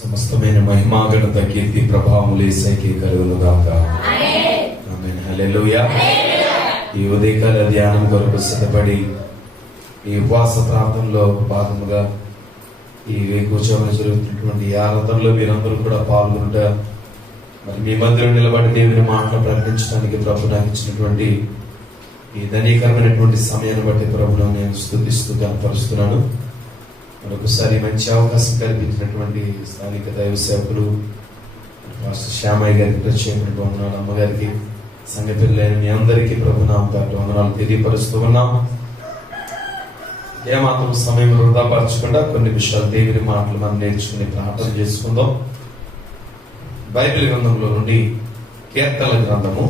సమస్తమైన మహిమా ఘనత కీర్తి ప్రభావములు యేసయ్యకే కలుగును గాక. ఆమేన్. హల్లెలూయా. ఈ ఉదయకాల ధ్యానం కొరకు సిద్ధపడి ఈ ఉపవాస ప్రాంతంలో భాగముగా ఈ వేకువజామున జరుగుతున్నటువంటి ఈ ఆరాధనలో మీరందరూ కూడా పాల్గొంటా మరి మీ మధ్యలో నిలబడి దేవుని మాటలు ప్రకటించడానికి ప్రభు నాకు ఇచ్చినటువంటి ఈ ధనీకరమైనటువంటి సమయాన్ని బట్టి ప్రభును నేను స్తుతిస్తూ కనపరుస్తున్నాను. మరొకసారి మంచి అవకాశం కల్పించినటువంటి స్థానిక దైవ సేవకులు మాస్టర్ శ్యామయ్య గారికి ప్రత్యేకమైన వందనాలు, అమ్మగారికి, సంఘ పిల్లలైన మీ అందరికీ ప్రభు నామములో వందనాలు తెలియపరుస్తూ ఉన్నాం. ఏమాత్రం సమయం వృధాపరచకుండా కొన్ని విషయాలు దేవుని మాటలు మనం నేర్చుకుని ప్రార్థన చేసుకుందాం. బైబిల్ గ్రంథంలో నుండి కీర్తనల గ్రంథము,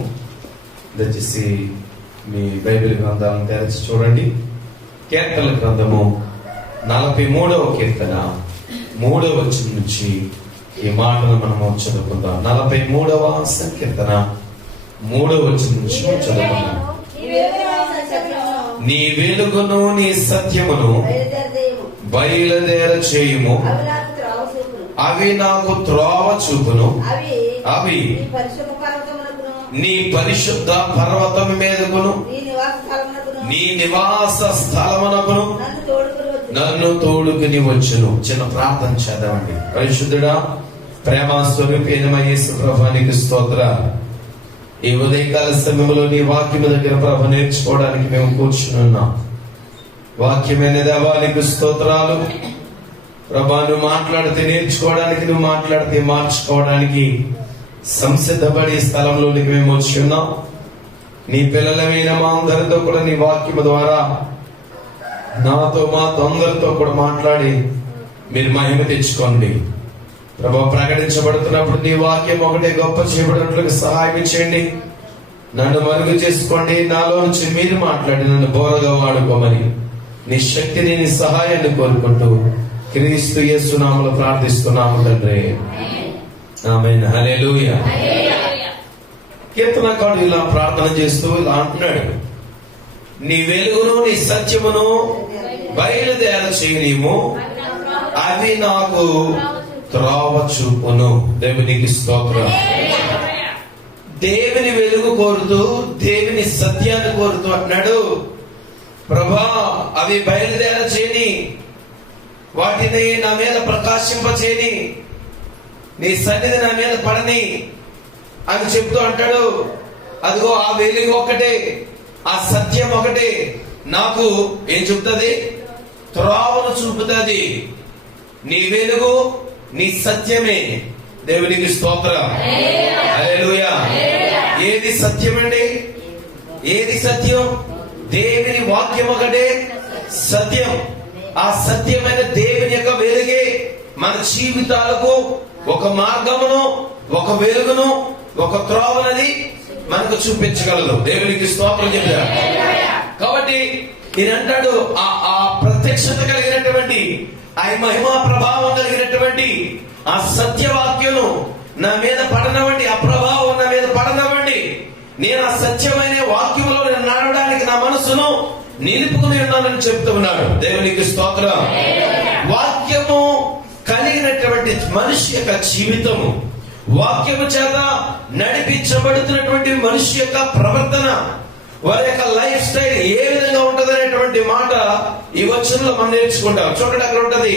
దయచేసి మీ బైబిల్ గ్రంథాలను తెరచి చూడండి. కీర్తనల గ్రంథము 43వ కీర్తన 3వ వచనం నుంచి ఈ మాటలు మనము చదువుకుందాం. 43వ సంకీర్తన 3వ వచనం నుంచి చదువుకుందాం. నీ వెలుగును నీ సత్యమును బయలుదేర చేయుము, అవి నాకు త్రోవ చూపును, అవి నీ పరిశుద్ధ పర్వతం మీదకును నీ నివాస స్థలమునకును నన్ను తోడుకుని వచ్చును. చిన్న ప్రార్థన చేద్దామండి. పరిశుద్ధుడా, ప్రేమ స్వరూపైన యేసు ప్రభువానికి స్తోత్రాలు. ఈ ఉదయకాల సమయంలో నీ వాక్యము దగ్గర ప్రభు నేర్చుకోవడానికి మేము కూర్చుని ఉన్నాం. వాక్యమైన దేవానికి స్తోత్రాలు. ప్రభా, నువ్వు మాట్లాడితే నేర్చుకోవడానికి, నువ్వు మాట్లాడితే మార్చుకోవడానికి సంసిద్ధపడి స్థలంలోనికి మేము వచ్చి ఉన్నాం. నీ పిల్లలమైన మా అందరితో కూడా నీ వాక్యము ద్వారా నాతో మాతో అందరితో కూడా మాట్లాడి మీరు మహిమ తెచ్చుకోండి. ప్రభా, ప్రకటించబడుతున్నప్పుడు నీ వాక్యం ఒకటే గొప్ప చేయబడినట్లుగా సహాయం చేయండి. నన్ను మరుగు చేసుకోండి. నాలో నుంచి మీరు మాట్లాడి నన్ను బోరగా వాడుకోమని నీ శక్తిని, నీ సహాయాన్ని కోరుకుంటూ క్రీస్తు యేసు నామములో ప్రార్థిస్తున్నాము తండ్రి. ఆమేన్. హల్లెలూయా. కీర్తనకారుడు ఇలా ప్రార్థన చేస్తూ ఇలా అంటున్నాడు, నీ వెలుగును నీ సత్యమును బయలుదేర చేయనిము, అవి నాకు త్రోవ చూపును. దేవునికి స్తోత్రం. దేవుని వెలుగు కోరుతూ, దేవుని సత్యాన్ని కోరుతూ అంటున్నాడు, ప్రభా అవి బయలుదేర చేయని, వాటిని నా మీద ప్రకాశింపచేయని, నీ సన్నిధి నా మీద పడని అని చెప్తూ అంటాడు. అదిగో ఆ వెలుగు ఒకటే, ఆ సత్యం ఒకటే నాకు ఏం చెప్తుంది? త్రోవను చూపుతుంది. నీ వెలుగు నీ సత్యమే. దేవునికి స్తోత్రం. హల్లెలూయా. ఏది సత్యమండి? ఏది సత్యం? దేవుని వాక్యం ఒకటే సత్యం. ఆ సత్యమైన దేవుని యొక్క వెలుగే మన జీవితాలకు ఒక మార్గమును, ఒక వెలుగును, ఒక త్రోవనది మనకు చూపించగలదు. దేవునికి స్తోత్రం చెప్పారు. కాబట్టి ఈయనంటాడు, ఆ ప్రత్యక్షత కలిగినటువంటి, ఆ మహిమా ప్రభావం కలిగినటువంటి ఆ సత్యవాక్యను నా మీద పడనవ్వండి, ఆ ప్రభావం నా మీద పడనవ్వండి. నేను ఆ సత్యమైన వాక్యములో నేను నడవడానికి నా మనసును నిలుపుకుని ఉన్నానని చెప్తూ ఉన్నాడు. దేవునికి స్తోత్రం. వాక్యము కలిగినటువంటి మనిషి యొక్క జీవితము, వాక్యము చేత నడిపించబడుతున్నటువంటి మనిషి యొక్క ప్రవర్తన, వారి యొక్క లైఫ్ స్టైల్ ఏ విధంగా ఉంటది అనేటువంటి మాట ఈ వచనంలో మనం నేర్చుకుంటాం. చూడండి, అక్కడ ఉంటది,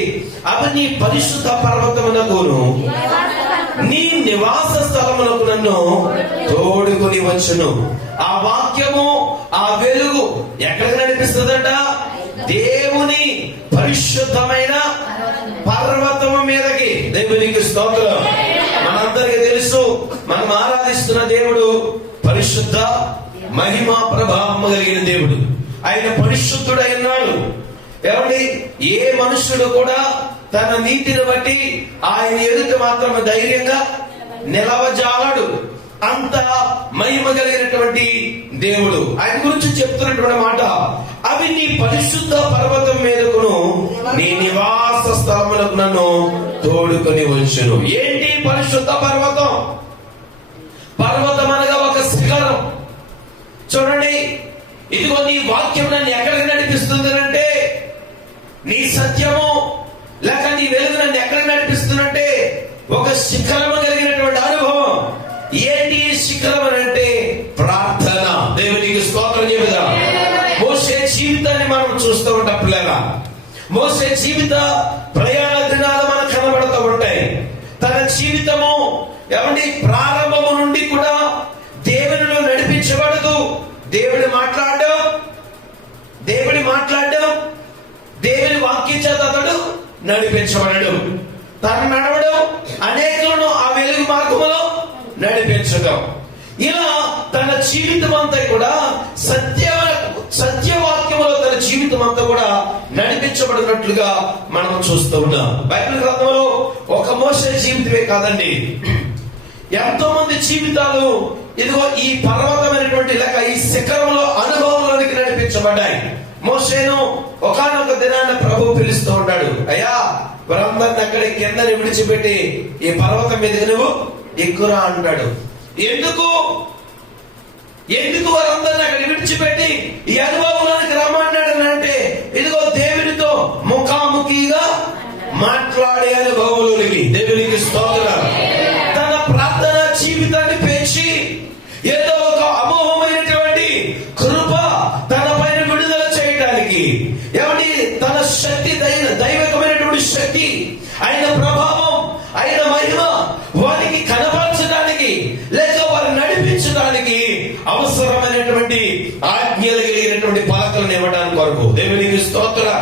అవి నీ పరిశుద్ధ పర్వతమునకును నీ నివాస స్థలమునకు నన్ను తోడుకొని వచ్చును. ఆ వాక్యము, ఆ వెలుగు ఎక్కడికి నడిపిస్తుందట? దేవుని పరిశుద్ధమైన పర్వతము మీదకి. దేవునికి స్తోత్రం. మనందరికీ తెలుసు, మనం ఆరాధిస్తున్న దేవుడు పరిశుద్ధ మహిమా ప్రభావం కలిగిన దేవుడు. ఆయన పరిశుద్ధుడై ఉన్నాడు. ఏమండి, ఏ మనుషుడు కూడా తన నీతిని బట్టి ఆయన ఎదుట మాత్రం ధైర్యంగా నిలవజాలడు. అంత మహిమ కలిగినటువంటి దేవుడు. ఆయన గురించి చెప్తున్నటువంటి మాట, అవి నీ పరిశుద్ధ పర్వతం మీదకును నీ నివాస స్థలములకు నన్ను తోడుకొని వచ్చును. ఏంటి పరిశుద్ధ పర్వతం? పర్వతం అనగా ఒక శిఖరం. చూడండి, ఇదిగో నీ వాక్యం నన్ను ఎక్కడికి నడిపిస్తుంది అంటే, నీ సత్యము లేక నీ వెలుగు నన్ను ఎక్కడికి నడిపిస్తుందంటే శిఖరము కలిగినటువంటి అనుభవం. ఏంటి శిఖరం అంటే ప్రార్థన. దేవునికి స్తోత్రం చెబుదాం. మోసే జీవితాన్ని మనం చూస్తూ ఉంటాం పిల్లగా. మోసే జీవిత ప్రయాణ దినాలు మనకు కనబడుతూ ఉంటాయి. తన జీవితము ఏమండి ప్రారంభము నుండి కూడా దేవునిలో నడిపించబడదు. దేవుని మాట్లాడడం, దేవుని వాక్యం చేత అతడు నడిపించబడడం, తను నడవడం, అనేకులను ఆ వెలుగు మార్గములో నడిపించడం. ఇలా తన జీవితం అంతా కూడా సత్యవాక్యములో తన జీవితం అంతా కూడా నడిపించబడినట్లుగా మనం చూస్తూ ఉన్నాం. బైబిల్ గ్రంథంలో ఒక మోసే జీవితమే కాదండి, ఎంతో మంది జీవితాలు ఇదిగో ఈ పర్వతమైనటువంటి లేక ఈ శిఖరంలో అనుభవంలోనికి నడిపించబడ్డాయి. మోసేను ఒకానొక దినాన్ని ప్రభు పిలుస్తూ ఉంటాడు, అయ్యా వారందరిని అక్కడ కిందని విడిచిపెట్టి ఈ పర్వతం మీదకి నువ్వు ఎక్కురా అంటాడు. ఎందుకు వారందరిని అక్కడ విడిచిపెట్టి ఈ అనుభవంలోనికి రమ్మన్నాడు అంటే, ఇదిగో దేవునితో ముఖాముఖిగా మాట్లాడే అనుభవంలోనికి. దేవునికి స్తోత్రం. తన ప్రార్థన జీవితాన్ని పెంచి ఏదో ఒక అమోఘమైనటువంటి కృప తన పైన విడుదల చేయడానికి, ఏమండి తన శక్తి, దైవికమైనటువంటి శక్తి, ఆయన ప్రభావం, ఆయన మహిమ వారికి కనపరచడానికి లేక వారు నడిపించడానికి అవసరమైనటువంటి ఆజ్ఞలు కలిగినటువంటి పలకలను ఇవ్వడానికి కొరకు. దేవునికి స్తోత్రం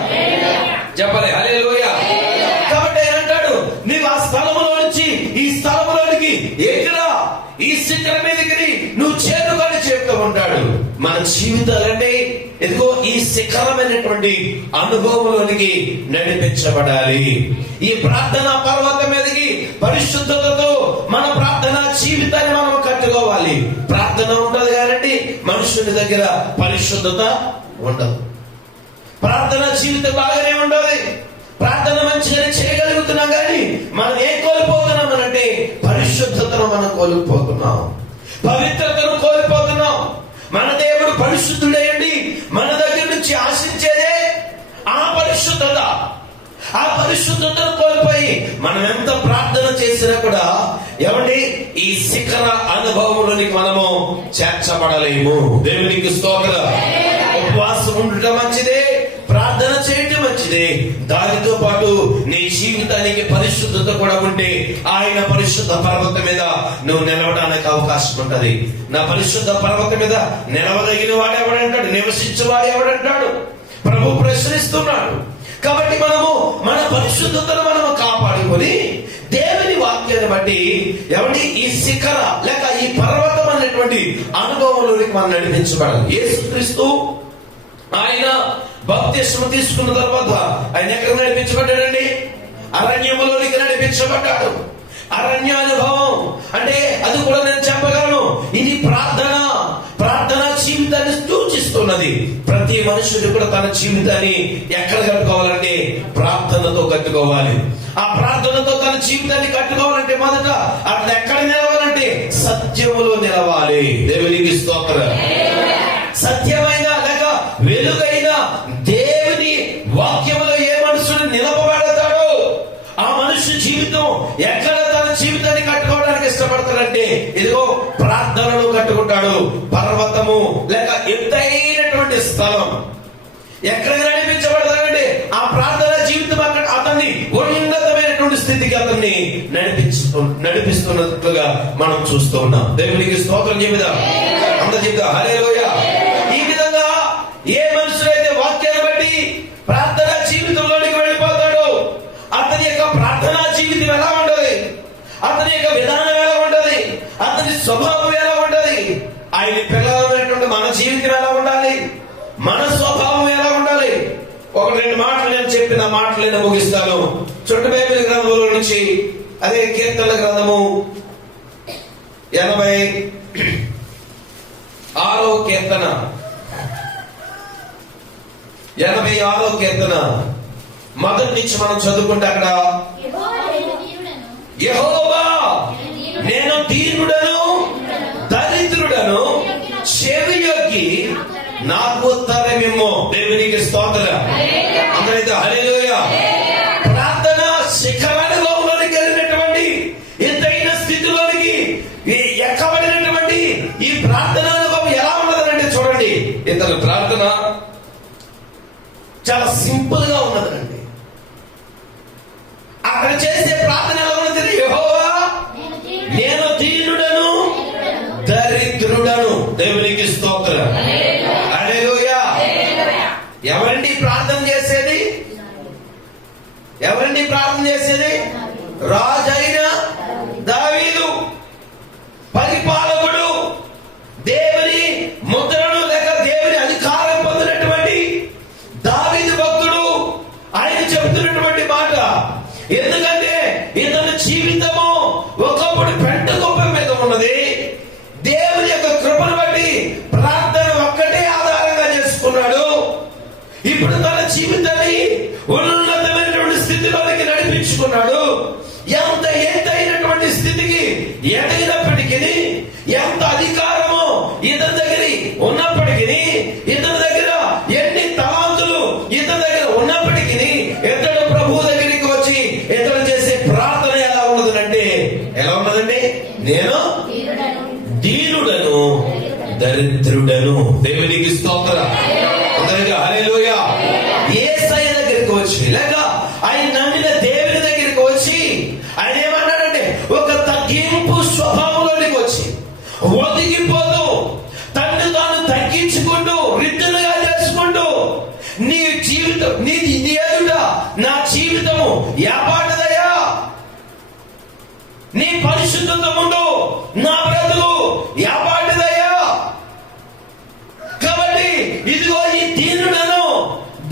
చెప్పలే. హల్లెలూయా. కాబట్టి ఆయన అంటాడు, నీవు ఆ స్థలములో నుంచి ఈ స్థలములోనికి ఎగిరా, ఈ శిఖరం మీదకి నువ్వు చేరుకొని చెప్తూ ఉంటాడు. మన జీవితాలంటే ఇదిగో ఈ శిఖరమైనటువంటి అనుభవంలోనికి నడిపించబడాలి. ఈ ప్రార్థన పర్వతం మీదకి పరిశుద్ధతతో మన ప్రార్థన జీవితాన్ని మనం కట్టుకోవాలి. ప్రార్థన ఉండదు కాబట్టి మనుషుని దగ్గర పరిశుద్ధత ఉండదు. ప్రార్థన జీవితం బాగానే ఉండదు, ప్రార్థన మంచిగా చేయగలుగుతున్నాం కానీ మనం ఏం కోల్పోతున్నాం అంటే పరిశుద్ధతను మనం కోల్పోతున్నాం, పవిత్రతను కోల్పోతున్నాం. మన దేవుడు పరిశుద్ధుడేయండి, మన దగ్గర నుంచి ఆశించేదే ఆ పరిశుద్ధత. ఆ పరిశుద్ధతను కోల్పోయి మనం ఎంత ప్రార్థన చేసినా కూడా ఏమండి ఈ శిఖర అనుభవంలోనికి మనము చేర్చబడలేము. దేవునికి స్తోత్రం. ఉపవాసం ఉండటం మంచిదే, ప్రార్థన చేయటం మంచిదే. దానితో పాటు నీ జీవితానికి పరిశుద్ధత కూడా ఉంటే ఆయన పరిశుద్ధ పర్వతం మీద నువ్వు నిలవడానికి అవకాశం ఉంటది. నా పరిశుద్ధ పర్వతం మీద నిలవదగిన వాడు ఎవడంటాడు, నివసించేవాడు ఎవడంటాడు? ప్రభు ప్రశ్నిస్తున్నాడు. కాబట్టి మనము మన పరిశుద్ధతను మనము కాపాడుకొని దేవుని వాక్యాన్ని బట్టి ఎవరి ఈ శిఖర లేక ఈ పర్వతం అనేటువంటి అనుభవంలోనికి మనం నడిపించబడాలి. యేసుక్రీస్తు ఆయన బాప్తిస్మం తీసుకున్న తర్వాత ఆయన ఎక్కడ నడిపించబడ్డాడండి? అరణ్యములోనికి నడిపించబడ్డాడు. అరణ్యానుభవం అంటే అది కూడా నేను చెప్పగలను, ఇది ప్రార్థన జీవితాన్ని సూచిస్తున్నది. ప్రతి మనుషుడు కూడా తన జీవితాన్ని ఎక్కడ కట్టుకోవాలంటే ప్రార్థనతో కట్టుకోవాలి. ఆ ప్రార్థనతో తన జీవితాన్ని కట్టుకోవాలంటే మొదట అట్లా ఎక్కడ నిలవాలంటే సత్యములో నిలవాలి. దేవునికి స్తోత్రం. సత్యమైన లేక వెలుగైన దేవుని వాక్యములో ఏ మనుషుడు నిలబడతాడో ఆ మనుషు జీవితం ఎక్కడ తన జీవితాన్ని కట్టుకోవడానికి ఇష్టపడతాడంటే ఇదిగో ప్రార్థనలు కట్టుకుంటాడు. పర్వతము లేక ఎత్తైనటువంటి స్థలం ఎక్కడ నడిపించబడతాడంటే ఆ ప్రార్థన జీవితం అక్కడ అతన్ని ఉన్నతమైనటువంటి స్థితికి అతన్ని నడిపిస్తున్నట్లుగా మనం చూస్తూ ఉన్నాం. దేవునికి స్తోత్రం చెబుదాం. అంత చెప్తాం హల్లెలూయా. ఈ విధంగా ఏ మనుషులైతే వాక్యాన్ని బట్టి ప్రార్థన జీవితంలోనికి వెళ్ళిపోతాడో అతని యొక్క ప్రార్థనా జీవితం ఎలా ఉంటది, అతని యొక్క విధానం ఎలా ఉంటది, అతని స్వభావం ఎలా ఉంటది, ఆయన పిల్లలైనటువంటి మన జీవితం ఎలా ఉండాలి, మన స్వభావం ఎలా ఉండాలి. ఒక రెండు మాటలు నేను చెప్పిన మాటలు నేను ముగిస్తాను. చుట్టు బైబిల్ గ్రంథంలో నుంచి అదే కీర్తనల గ్రంథము 86వ కీర్తన 86వ కీర్తన మొదటి నుంచి మనం చదువుకుంటే అక్కడ యెహోవా నేను దీనుడను దరిద్రుడను చెవియొగ్గి నాకు ఉత్తరమిమ్ము. దేవునికి స్తోత్రం. అందరైతే హల్లెలూయా. ప్రార్థన శిఖరానుభవంలోకి వెళ్ళినటువంటి ప్రార్థన చేసేది? రాజైన దావీదు, పరిపాలకుడు, దేవుని ముద్రను లేక దేవుని అధికారం పొందినటువంటి దావీదు భక్తుడు ఆయన చెబుతున్నటువంటి మాట. ఎందుకంటే ఇతని జీవితము ఒకప్పుడు పెంట గొప్ప మీద ఉన్నది. దేవుని యొక్క కృపను బట్టి ప్రార్థన ఒక్కటే ఆధారంగా చేసుకున్నాడు. ఇప్పుడు తన జీవితాన్ని ఉన్నతమైనటువంటి స్థితిలోకి నడిపించుకున్నాడు. ఎంత ఎత్తైనటువంటి స్థితికి ఎదగినప్పటికీ, ఎంత అధికారము ఇతని దగ్గర ఉన్నప్పటికీ, ఇతని దగ్గర ఎన్ని తలాంతులు ఇతని దగ్గర ఉన్నప్పటికీ, ఇతడు ప్రభు దగ్గరికి వచ్చి ఇతడు చేసే ప్రార్థన ఎలా ఉన్నదంటే, ఎలా ఉన్నదండి? నేను దీనుడను, దరిద్రుడను. దేవునికి స్తోత్రం. అందరికీ హల్లెలూయా. యేసయ్య దగ్గరికి వచ్చి లేక ఆయన నమ్మిన దేవుని దగ్గరికి వచ్చి ఆయన ఏమన్నాడంటే, ఒక తగ్గింపు స్వభావంలోనికి వచ్చి ఒదిగిపోతూ తను తాను తగ్గించుకుంటూ రిద్దులుగా చేసుకుంటూ, నీ జీవితం నీ ఎదుట నా జీవితము యాపాటదయా, నీ పరిశుద్ధత ముందు నా బ్రతుకు యాపాటదయా. కాబట్టి ఇదిగో ఈ దీనుడను,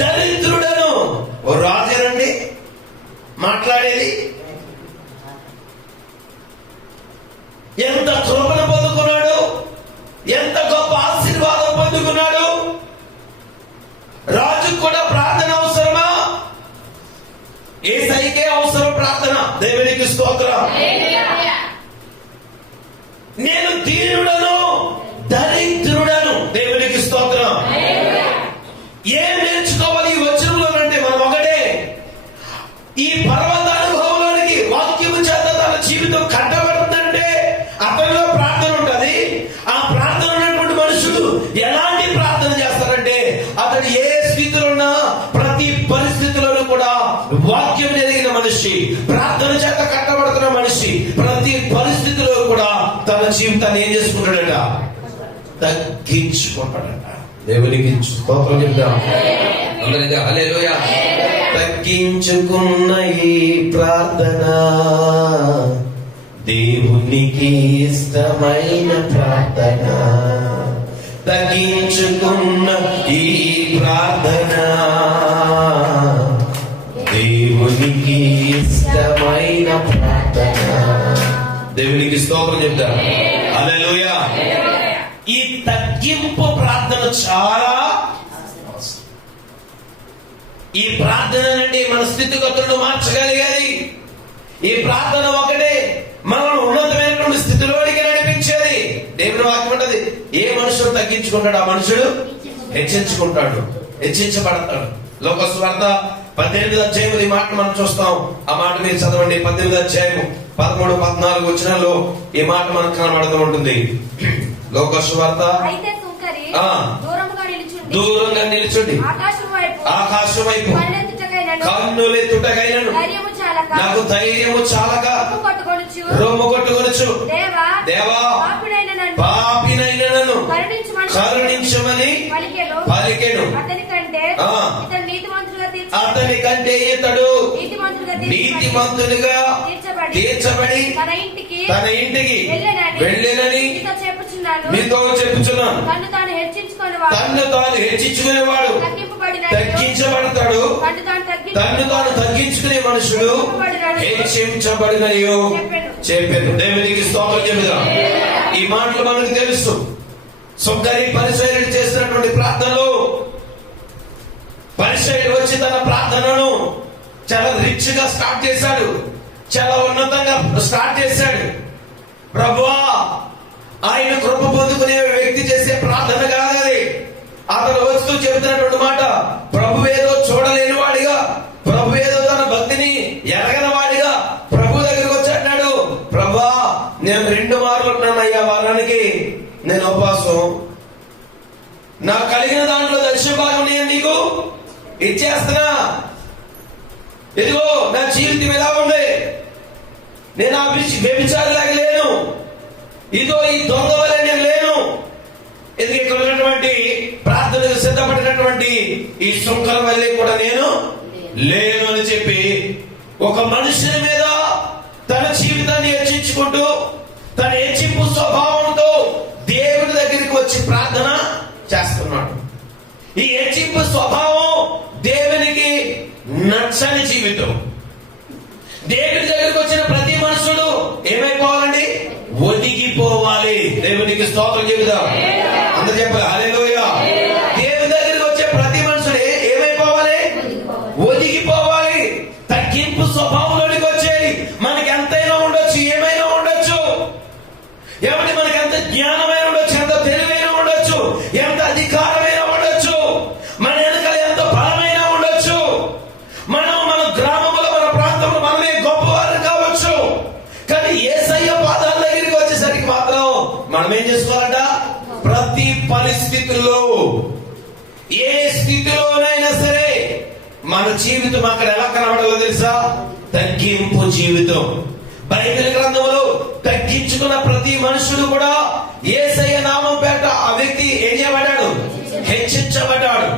దరిద్రుడను. ఓ రాజేనండి మాట్లాడేది. ఎంత కృపను పొందుకున్నాడు, ఎంత గొప్ప ఆశీర్వాదం పొందుకున్నాడు. రాజుకు కూడా ప్రార్థన అవసరమా? యేసయ్యకే అవసరం ప్రార్థన. దేవునికి స్తోత్రం. నేను దీనుడను, దరిద్రుడను. దేవునికి స్తోత్రం. ఏం నేర్చుకోవాలి ఈ వచనంలో అంటే, మనం ఒకటే, ఈ పర్వత అనుభవంలోనికి వాక్యము చేత తన జీవితం కట్టబడుతుందంటే అతనిలో ప్రార్థన ఉంటుంది. ఆ ప్రార్థన ఉన్నటువంటి మనుషులు ఎలాంటి ప్రార్థన చేస్తారంటే, అతడు ఏ స్థితిలో ఉన్నా ప్రతి పరిస్థితిలోనూ కూడా వాక్యం ఎదిగిన మనిషి, ప్రార్థన చేత కట్టబడుతున్న మనిషి ప్రతి పరిస్థితిలో కూడా తన జీవితాన్ని ఏం చేసుకుంటాడట? తగ్గించుకుంటాడట. దేవునికి స్తోత్రం చెప్తాం. అందరికీ హల్లెలూయా. తగ్గించుకున్న ఈ ప్రార్థన దేవునికి ఇష్టమైన ప్రార్థన. తగ్గించుకున్న ఈ ప్రార్థన దేవునికి ఇష్టమైన ప్రార్థన. దేవునికి స్తోత్రం చెప్తారు. హల్లెలూయా. ఈ తగ్గింపు ప్రార్థన చాలా, ఈ ప్రార్థన నుండి మన స్థితిగతులను మార్చగలిగేది. ఈ ప్రార్థన ఒకటే మనల్ని ఉన్నతమైనటువంటి స్థితిలోనికి నడిపించేది. దేవుని వాక్యం ఉంటది, ఏ మనుషుడు తగ్గించుకుంటాడు ఆ మనుషుడు హెచ్చించుకుంటాడు, హెచ్చించబడతాడు. లోక సువార్త 18వ అధ్యాయం ఈ మాట మనం చూస్తాం. ఆ మాట మీరు చదవండి. 18వ అధ్యాయం 13-14 వచనాల్లో ఈ మాట మనకు కనబడుతూ ఉంటుంది. లోక సువార్త దూరంగా నిల్చుండి ఆకాశం వైపు కన్నులెత్తుటకైనను నాకు ధైర్యము చాలక రొమ్ము కొట్టుకొనుచు, దేవా పాపినైన నన్ను కరుణించమని పలికెను. అతని కంటే ఇతడు నీతిమంతునిగా తీర్చబడి తన ఇంటికి వెళ్ళేనని మీతో చెప్పుచున్నాను. తన్ను తాను హెచ్చించుకునేవాడు తగ్గించబడతాడు, తన్ను తాను తగ్గించుకునే మనుషుడు హెచ్చించబడినయో చెప్పాను. దేవునికి స్తోత్రం చెబుదాం. ఈ మాటలు మనకు తెలుసు. సుంకరి పరిసయ్యుడు చేసినటువంటి ప్రార్థనలు, పరిసయ్యుడు వచ్చి తన ప్రార్థనను చాలా రిచ్ గా స్టార్ట్ చేశాడు, చాలా ఉన్నతంగా స్టార్ట్ చేశాడు. ప్రభువా, ఆయన కృప పొందుకునే వ్యక్తి చేసే ప్రార్థన కాదది. అతను వస్తూ చెబుతున్నటువంటి మాట, ప్రభు ఏదో చూడలేని వాడిగా, ప్రభు ఏదో తన భక్తిని ఎరగని వాడిగా ప్రభు దగ్గరికి వచ్చి అన్నాడు, ప్రభువా నేను 2 మార్లు ఉన్నానయ్యా వారానికి, నేను ఉపవాసం, నాకు కలిగిన దాంట్లో దర్శన భాగం నేను నీకు ఇచ్చేస్తున్నా. ఇదిగో నా జీవితం ఎలా ఉంది, నేను ఆ వ్యభిచారిలాగా లేను, ఇదో ఈ దొంగ వల్ల నేను లేను. ఎందుకు ఇక్కడ ఉన్నటువంటి ప్రార్థనకు సిద్ధపడినటువంటి ఈ సుంకర వల్లే కూడా నేను లేను అని చెప్పి ఒక మనుషుని మీద తన జీవితాన్ని హెచ్చించుకుంటూ తన హెచ్చింపు స్వభావంతో దేవుడి దగ్గరికి వచ్చి ప్రార్థన చేస్తున్నాడు. ఈ హెచ్చింపు స్వభావం దేవునికి నచ్చని జీవితం. దేవుడి దగ్గరికి వచ్చిన ప్రతి మనుషుడు ఏమైపోవాలండి? ఒదిగిపోవాలి. దేవునికి స్తోత్రం చెబుదాం. అందరూ చెప్పాలి హల్లెలూయా. దేవుడి దగ్గరికి వచ్చే ప్రతి మనుషుడు ఏమైపోవాలి? ఒదిగిపోవాలి. తగ్గింపు స్వభావంలోనికి వచ్చేది. మనకి ఎంతైనా ఉండొచ్చు, ఏమైనా ఉండొచ్చు, ఏమంటే మనకి ఎంత జ్ఞానమైన ఉండొచ్చు, ఎంత తెలివైన ఉండొచ్చు, ఎంత అధికారమైన ఉండొచ్చు, మన వెనకాల ఎంత బలమైన ఉండొచ్చు, మన గ్రామంలో మన ప్రాంతంలో మనమే గొప్పవారు కావచ్చు. కానీ యేసయ్య పాదాల దగ్గరికి వచ్చేసరికి మాత్రం మనం ఏం చేసుకోవాలంట? ప్రతి పరిస్థితుల్లో, ఏ స్థితిలోనైనా సరే మన జీవితం అక్కడ ఎలా కనబడాలో తెలుసా? తగ్గింపు జీవితం. బైబిల్ గ్రంథంలో తగ్గించుకున్న ప్రతి మనుషుడు కూడా యేసయ్య నామం పేట ఆ వ్యక్తి ఏం చేయబడ్డాడు? హెచ్చించబడ్డాడు.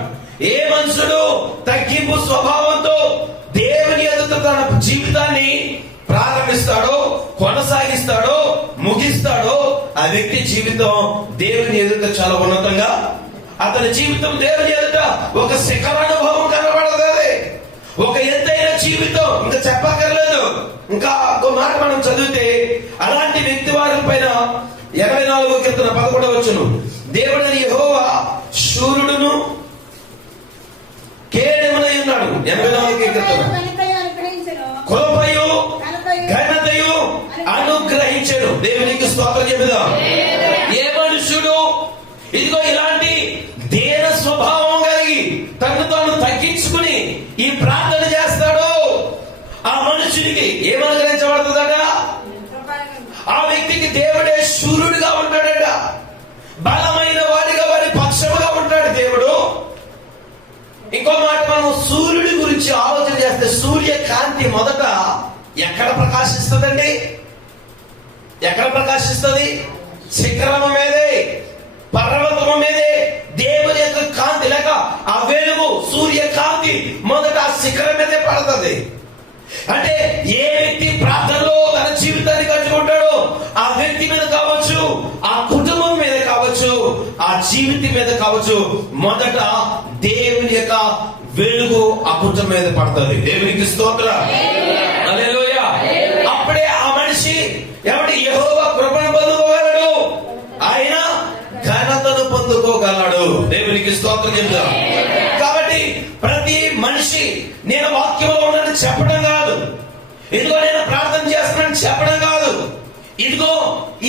ఏ మనుషుడు తగ్గింపు స్వభావంతో దేవుని ఎదుట తన జీవితాన్ని ప్రారంభిస్తాడో, కొనసాగిస్తాడో, ముగిస్తాడో ఆ వ్యక్తి జీవితం దేవుని ఎదుట చాలా ఉన్నతంగా, అతని జీవితం దేవుని ఎదుట ఒక శిఖరానుభవం కనబడుతుంది. ఒక ఎత్తైన జీవితం. ఇంకా చెప్పక్కర్లేదు. ఇంకా ఒక మాట మనం చదివితే అలాంటి వ్యక్తి వారి పైన 84 కీర్తన 11 వచనం, దేవుడైన యెహోవా శూరుడును కేడెమునై ఉన్నాడు. 84 కీర్తన. కృపయు ఘనతయు అనుగ్రహించడు. దేవునికి స్తోత్రం చెబుదాం. ఏ మనుషుడు ఇదిగో ఇలాంటి దీన స్వభావం కలిగి తను తాను తగ్గించుకుని ఈ ప్రార్థన చేస్తాడో ఆ మనుషునికి ఏమనుగ్రహించబడుతుందట? ఆ వ్యక్తికి దేవుడే శూరుడిగా ఉంటాడట. బలమైన వాడిగా వాడి పక్షముగా ఉంటాడు దేవుడు. ఇంకో మాట, మనం సూర్యుడి గురించి ఆలోచన చేస్తే సూర్యకాంతి మొదట ఎక్కడ ప్రకాశిస్తుందండి? ఎక్కడ ప్రకాశిస్తుంది? శిఖరము మీదే, పర్వతము మీదే దేవుని యొక్క కాంతి లేక ఆ వెలుగు సూర్యకాంతి మొదట ఆ శిఖరం మీదే పడుతుంది. అంటే ఏ వ్యక్తి ప్రార్థనలో తన జీవితాన్ని కట్టుకుంటాడో ఆ వ్యక్తి మీద కావచ్చు, ఆ కుటుంబం మీద కావచ్చు, ఆ జీవితం మీద కావచ్చు, మొదట దేవుని యొక్క వెలుగు ఆ కుటుంబం మీద పడుతుంది. దేవునికి స్తోత్రం. హల్లెలూయా. అప్పుడే ఆ మనిషి ఎవడి యెహోవా కృపను పొందుకోగలడు, ఆయన ఘనతను పొందుకోగలడు. దేవునికి స్తోత్రం చెప్తాం. కాబట్టి ప్రతి మనిషి నేను వాక్యంలో ఉన్నానని చెప్పడం కాదు, ఇదిగో నేను ప్రార్థన చేస్తున్నానని చెప్పడం కాదు, ఇదిగో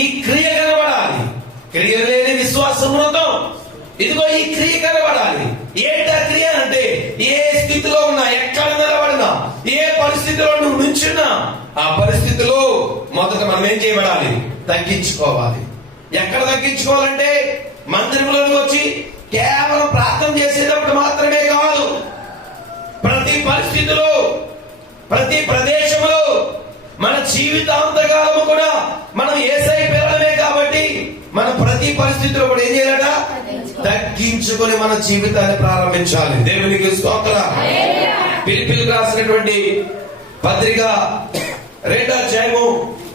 ఈ క్రియ కనబడాలి. క్రియ లేని విశ్వాసం మృతం. ఇదిగో ఈ క్రియ కనబడాలి. ఏంటా క్రియ అంటే ఏ స్థితిలో ఉన్నా, ఎక్కడ నిలబడినా, ఏ పరిస్థితిలో నువ్వు నుంచున్నా ఆ పరిస్థితిలో మొదట మనం ఏం చేయబడాలి? తగ్గించుకోవాలి. ఎక్కడ తగ్గించుకోవాలంటే మందిరంలోకి వచ్చి కేవలం ప్రార్థన చేసేటప్పుడు మాత్రమే కాదు, ప్రతి పరిస్థితిలో, ప్రతి ప్రదేశంలో, మన జీవితాంతకాలము కూడా మనం యేసయ్య పిల్లలమే కాబట్టి మన ప్రతి పరిస్థితిలో కూడా ఏం చేయాలట? తగ్గించుకొని మన జీవితాన్ని ప్రారంభించాలి. దేవునికి స్తోత్రం. ఫిలిప్పీయులకు రాసినటువంటి పత్రిక 2వ అధ్యాయము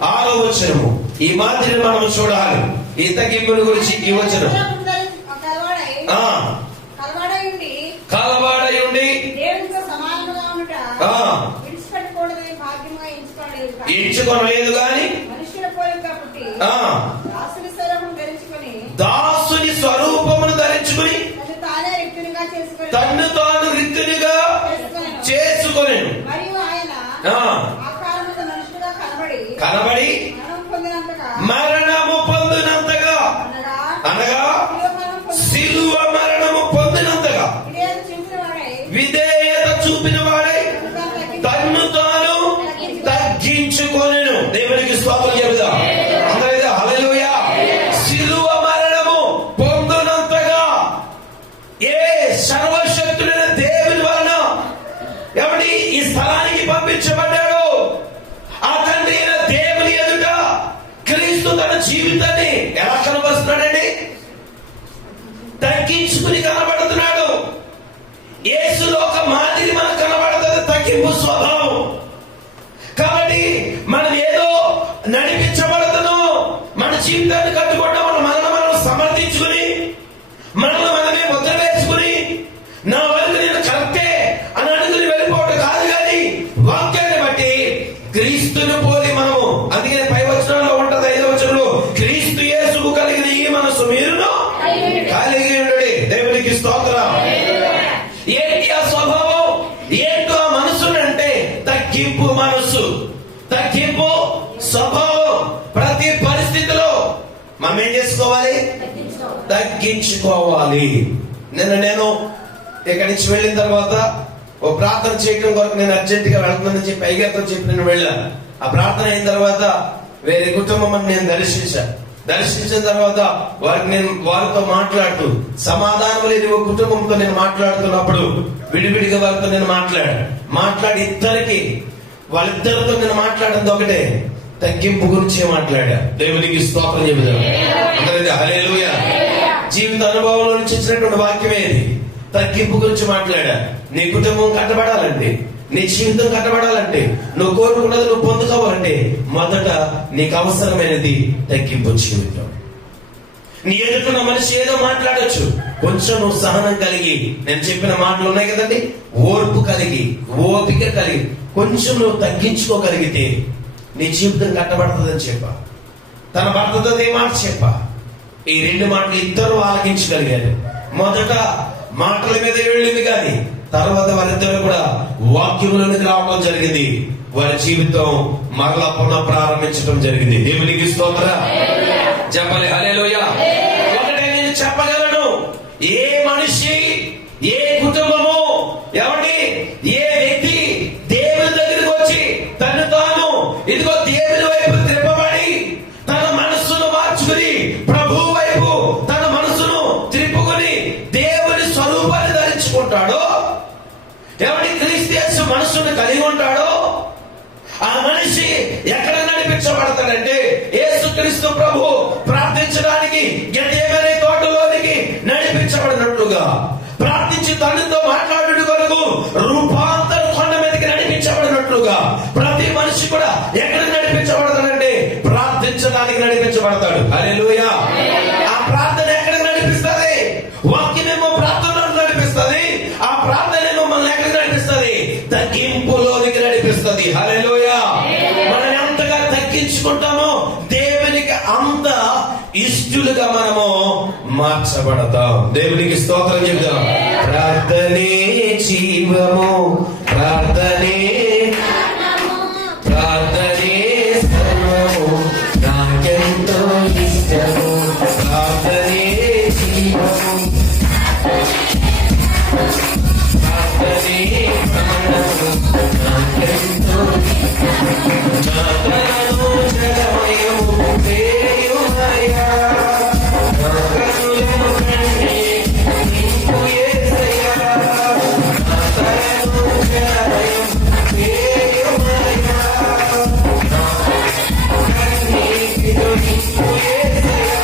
6వ వచనము ఈ మాదిరిని మనం చూడాలి. ఈ తగ్గింపుల గురించి ఈ వచనం, కలవాడై ఉండి ఎంచుకొనలేదు గాని దాసుని స్వరూపమును ధరించుకుని తన్ను తాను రిక్తునిగా చేసుకొని కనబడి మరణము పొందినంతగా, అనగా సిలువ మరణము పొందినంతగా విధేయత చూపిన వాడై తన్ను తాను తగ్గించుకొనెను. దేవునికి స్తోత్రం చెబుదాం. అందరూ హల్లెలూయా. సిలువ మరణము పొందినంతగా ఏ సర్వశక్తుడైన దేవుని వలన ఎవడి ఈ స్థలానికి పంపించబడ్డాడో ఆ తండ్రి అయిన దేవుని ఎదుట క్రీస్తు తన జీవితాన్ని ఎలా కనబరుస్తున్నాడండి? తగ్గించుకుని కనబడుతున్నాడు. యేసులో ఒక మాదిరి మనకు కనబడుతుంది. తగ్గింపు స్వభావం. స్వభావం ప్రతి పరిస్థితిలో మనం ఏం చేసుకోవాలి? తగ్గించుకోవాలి. నేను ఇక్కడి నుంచి వెళ్ళిన తర్వాత ఓ ప్రార్థన చేయడం కొరకు నేను అర్జెంట్ గా వెళ్తున్నానని చెప్పి అయ్యగారితో చెప్పి నేను వెళ్ళాను. ఆ ప్రార్థన అయిన తర్వాత వేరే కుటుంబం నేను దర్శించిన తర్వాత వారితో మాట్లాడుతూ సమాధానం లేని ఒక కుటుంబంతో నేను మాట్లాడుతున్నప్పుడు విడివిడిగా వారితో నేను మాట్లాడి వాళ్ళిద్దరితో నేను మాట్లాడింది ఒకటే, తగ్గింపు గురించి మాట్లాడా. దేవునికి స్తోత్రం చెబుతాం. అందరికీ హల్లెలూయా. జీవిత అనుభవంలో నుంచి ఇచ్చినటువంటి వాక్యమే ఇది. తగ్గింపు గురించి మాట్లాడా. నీ కుటుంబం కట్టబడాలంటే, నీ జీవితం కట్టబడాలంటే, నువ్వు కోరుకున్నది నువ్వు పొందుకోవాలంటే మొదట నీకు అవసరమైనది తగ్గింపు జీవితం. నీ ఎదుర్కొన్న మనిషి ఏదో మాట్లాడొచ్చు, కొంచెం నువ్వు సహనం కలిగి, నేను చెప్పిన మాటలు ఉన్నాయి కదండి, ఓర్పు కలిగి, ఓపిక కలిగి కొంచెం నువ్వు తగ్గించుకోగలిగితే నీ జీవితం కట్టబడుతుందని చెప్పా. తన భర్తతో ఏ మాట చెప్పా, ఈ రెండు మాటలు ఇద్దరు ఆలకించగలిగారు. మొదట మాటల మీద వెళ్ళింది కానీ తర్వాత వారిద్దరు కూడా వాక్యములోనికి రావడం జరిగింది. వారి జీవితం మరలా పునః ప్రారంభించడం జరిగింది. దేవునికి స్తోత్రం చెప్పాలి. హల్లెలూయా. ఒకటే నేను చెప్పగలను, ఏ మనిషి, ఏ కుటుంబము, ఏ వ్యక్తి దేవుని దగ్గరికి వచ్చి తను తాను ఇదిగో దేవుని వైపు త్రిప్పబడి తన మనస్సును మార్చుకుని ప్రభు వైపు తన మనస్సును త్రిప్పుకొని దేవుని స్వరూపాన్ని ధరించుకుంటాడో, క్రీస్తు మనస్సును కలిగి ఉంటాడో ఆ మనిషి ఎక్కడ నడిపించబడతాడంటే యేసుక్రీస్తు ప్రభు ప్రార్థించడానికి గెత్సేమనే తోటలోనికి నడిపించబడినట్లుగా, ప్రార్థించి తండ్రితో మాట్లాడుట కొరకు రూపాంతర కొండ మీదకి నడిపించబడినట్లుగా ప్రతి మనిషి కూడా ఎక్కడ నడిపించబడతాడంటే ప్రార్థించడానికి నడిపించబడతాడు. హల్లెలూయా. ఆ ప్రార్థన ఎక్కడ నడిపిస్తుంది? వాక్యమేమో ప్రార్థనలో నడిపిస్తుంది. ఆ ప్రార్థనేమో మనల్ని ఎక్కడ నడిపిస్తుంది? తగ్గింపులోనికి నడిపిస్తుంది. హల్లెలూయా. మనం ఎంతగా తగ్గించుకుంటామో దేవునికి అంత ఇష్టలుగా మనము మార్చబడతాం. దేవునికి స్తోత్రం చెబుతాం. ప్రార్థనే జీవము, ప్రార్థనే సర్వము, నాకెంతో ఇష్టము. ప్రార్థనే జీవము, ప్రార్థనే ప్రాణము, నాకెంతో ఇష్టము. నాకను జలమయము పేయుమయ్యా, నాకను కంటే నీకు యేసయ్యా. నాకను జలమయము పేయుమయ్యా, నీకు నీకు యేసయ్యా.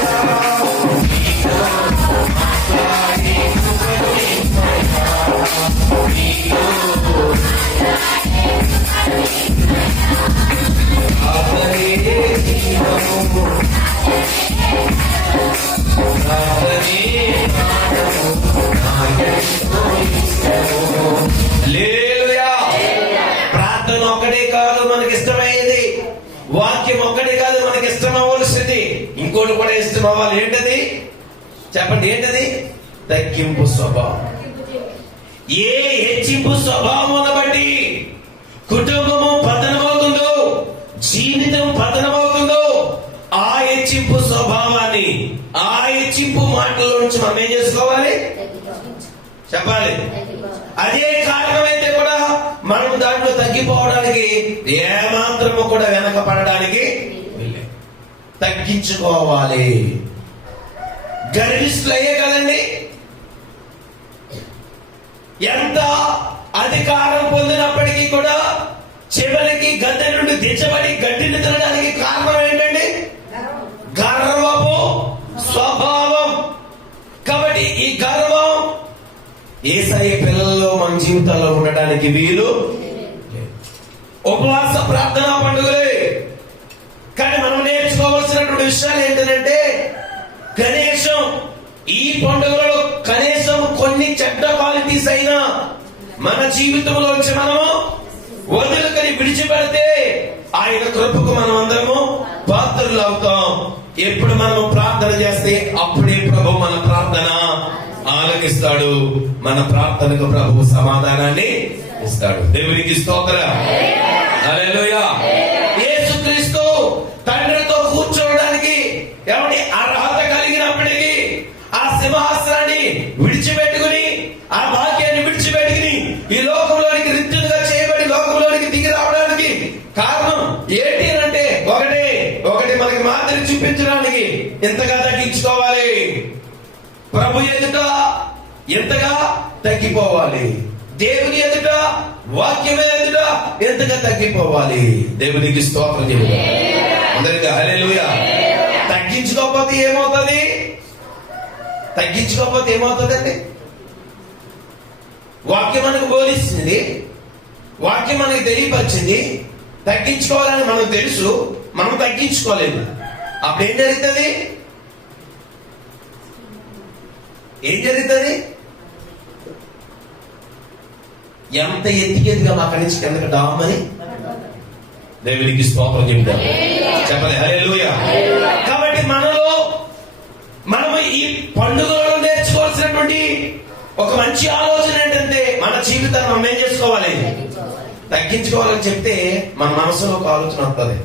ప్రార్థన ఒక్కటే కాదు మనకి ఇష్టమైంది, వాక్యం ఒక్కటే కాదు మనకి ఇష్టం అవ్వాల్సింది, ఇంకోటి కూడా ఇష్టం అవ్వాలి. ఏంటది చెప్పండి? ఏంటది? తగ్గింపు స్వభావం. ఏ హెచ్చింపు స్వభావం బట్టి కుటుంబము పతనమవుతుందో, జీవితం పతనమవుతుందో, ఆ హెచ్చింపు స్వభావాన్ని, ఆ హెచ్చింపు మాటల నుంచి మనం ఏం చేసుకోవాలి? చెప్పాలి. అదే కారణమైతే కూడా మనం దాంట్లో తగ్గిపోవడానికి ఏమాత్రము కూడా వెనకపడడానికి తగ్గించుకోవాలి. గర్విష్ఠులు అయ్యే కదండి, ఎంత అధికారం పొందినప్పటికీ కూడా చివరికి గద్దె నుండి దించబడి గడ్డిని తినడానికి కారణం ఏంటండి? గర్వము స్వభావం. కాబట్టి ఈ గర్వం యేసయ్య పిల్లల్లో మన జీవితాల్లో ఉండడానికి వీలు. ఉపవాస ప్రార్థన పండుగలే, కానీ మనం నేర్చుకోవాల్సినటువంటి విషయాలు ఏంటంటే కనీసం ఈ పండుగలలో కనీసం కొన్ని చెడ్డ క్వాలిటీస్ అయినా మన జీవితంలోంచి మనము వదులుకొని విడిచిపెడితే ఆయన కృపకు మనం అందరము పాత్రలు అవుతాం. ఎప్పుడు మనము ప్రార్థన చేస్తే అప్పుడే ప్రభు మన ప్రార్థన ఆలకిస్తాడు, మన ప్రార్థనకు ప్రభు సమాధానాన్ని ఇస్తాడు. దేవునికి స్తోత్రం. హల్లెలూయా. యేసుక్రీస్తు ఎంతగా తగ్గించుకోవాలి? ప్రభు ఎదుట ఎంతగా తగ్గిపోవాలి? దేవుని ఎదుట, వాక్యం ఎదుట ఎంతగా తగ్గిపోవాలి? దేవునికి స్తోత్రం చెబుతాం. అందరికీ హల్లెలూయా. తగ్గించుకోకపోతే ఏమవుతుంది? తగ్గించుకోకపోతే ఏమవుతుందండి? వాక్యం మనకు బోధిస్తుంది, వాక్యం మనకి తెలియపరిచింది. తగ్గించుకోవాలని మనకు తెలుసు, మనం తగ్గించుకోలేదు. అప్పుడు ఏం జరుగుతుంది? ఏం జరుగుతుంది? ఎంత ఎత్తికెదిగా అక్కడి నుంచి కిందకి డామని దేవునికి స్తోత్రం చెబుతారు. చెప్పలే హల్లెలూయా. కాబట్టి మనము ఈ పండుగలో నేర్చుకోవాల్సినటువంటి ఒక మంచి ఆలోచన ఏంటంటే, మన జీవితాన్ని మనం ఏం చేసుకోవాలి? తగ్గించుకోవాలని చెప్తే మన మనసులో ఒక ఆలోచన వస్తుంది.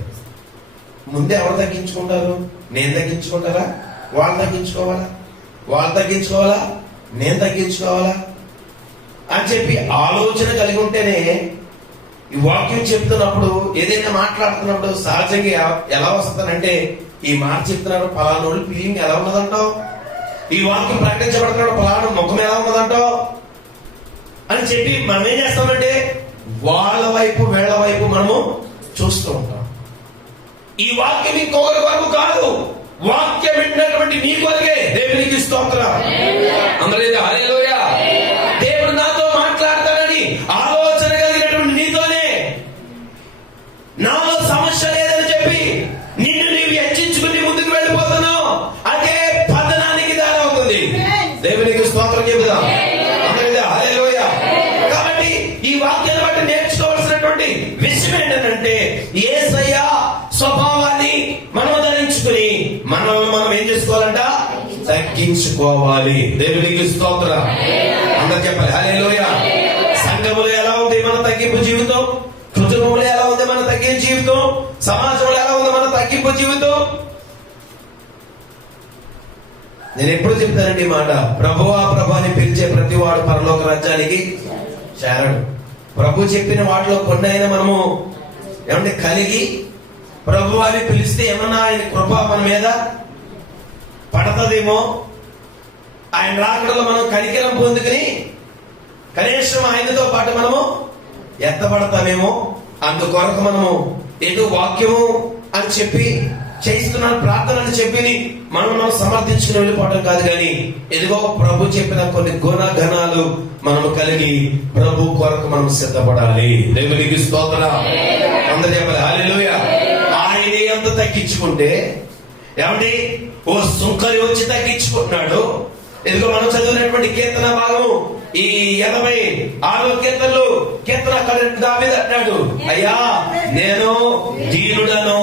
ముందే ఎవరు తగ్గించుకుంటారు? నేను తగ్గించుకుంటారా? వాళ్ళు తగ్గించుకోవాలా? వాళ్ళు తగ్గించుకోవాలా? నేను తగ్గించుకోవాలా అని చెప్పి ఆలోచన కలిగి ఉంటేనే ఈ వాక్యం చెప్తున్నప్పుడు, ఏదైనా మాట్లాడుతున్నప్పుడు సహజంగా ఎలా వస్తుందంటే, ఈ మాట చెప్తున్నారు పలానోళ్ళు ఫీలింగ్ ఎలా ఉన్నదంటావు, ఈ వాక్యం ప్రకటించబడుతున్నాడు పలానా ముఖం ఎలా ఉన్నదంటావు అని చెప్పి మనం ఏం చేస్తామంటే వాళ్ళ వైపు వీళ్ళ వైపు మనము చూస్తూ ఉంటాం. ఈ వాక్యం ఇంకొకరి వరకు కాదు, వాక్యం వింటున్నటువంటి నీ కొరకే. దేవునికి స్తోత్రం. అందరూ హల్లెలూయా. దేవుడు నాతో మాట్లాడతాడని ఆలోచన కలిగినటువంటి నీతోనే, నాలో సమస్య లేదని చెప్పి నిన్ను నీవు హెచ్చించుకుని ముందుకు వెళ్ళిపోతున్నావు, అదే పతనానికి దారి అవుతుంది. దేవునికి స్తోత్రం చెబుదాం. అందరూ హల్లెలూయా. కాబట్టి ఈ వాక్యాన్ని బట్టి నేర్చుకోవాల్సినటువంటి విషయం ఏంటంటే, యేసయ్య స్వభావాన్ని మనం ధరించుకుని మనం ఏం చేసుకోవాలంట? తగ్గించుకోవాలి. దేవునికి స్తోత్రం. అందరూ చెప్పాలి హల్లెలూయా. సంఘములో ఎలా ఉంది మన తగ్గింపు జీవితం? కుటుంబంలో ఎలా ఉంది మన తగ్గింపు జీవితం? సమాజంలో ఎలా ఉంది మన తగ్గింపు జీవితం? నేను ఎప్పుడు చెప్తానండి ఈ మాట, ప్రభువా ప్రభాని పిలిచే ప్రతి వాడు పరలోక రాజ్యానికి చేరడు. ప్రభు చెప్పిన వాటిలో కొన్ని అయినా మనము ఏమంటే కలిగి ప్రభు అని పిలిస్తే ఏమన్నా ఆయన కృప మన మీద పడతదేమో, ఆయన రాకడలో మనం కనికరం పొందుకుని కనీసం ఆయనతో పాటు మనము ఎత్తబడతామేమో. అందుకొరకు మనము ఏదో వాక్యము అని చెప్పి చేస్తున్నాను ప్రార్థన అని చెప్పి మనం సమర్థించుకుని వెళ్ళిపోవడం కాదు, కానీ ఎదుగో ప్రభు చెప్పిన కొన్ని గుణగణాలు మనము కలిగి ప్రభు కొరకు మనం సిద్ధపడాలి. దేవునికి స్తోత్రం. అందరూ చెప్పాలి హల్లెలూయా. ఆయనే అంత తగ్గించుకుంటే ఏమండి, ఓ సుంకరి వచ్చి తగ్గించుకుంటున్నాడు. ఎందుకో మనం చదివినటువంటి కీర్తన భాగము ఈ 86వ కీర్తనలో కీర్తనకారుడు దావీదు అంటాడు, అయ్యా నేను దీనుడను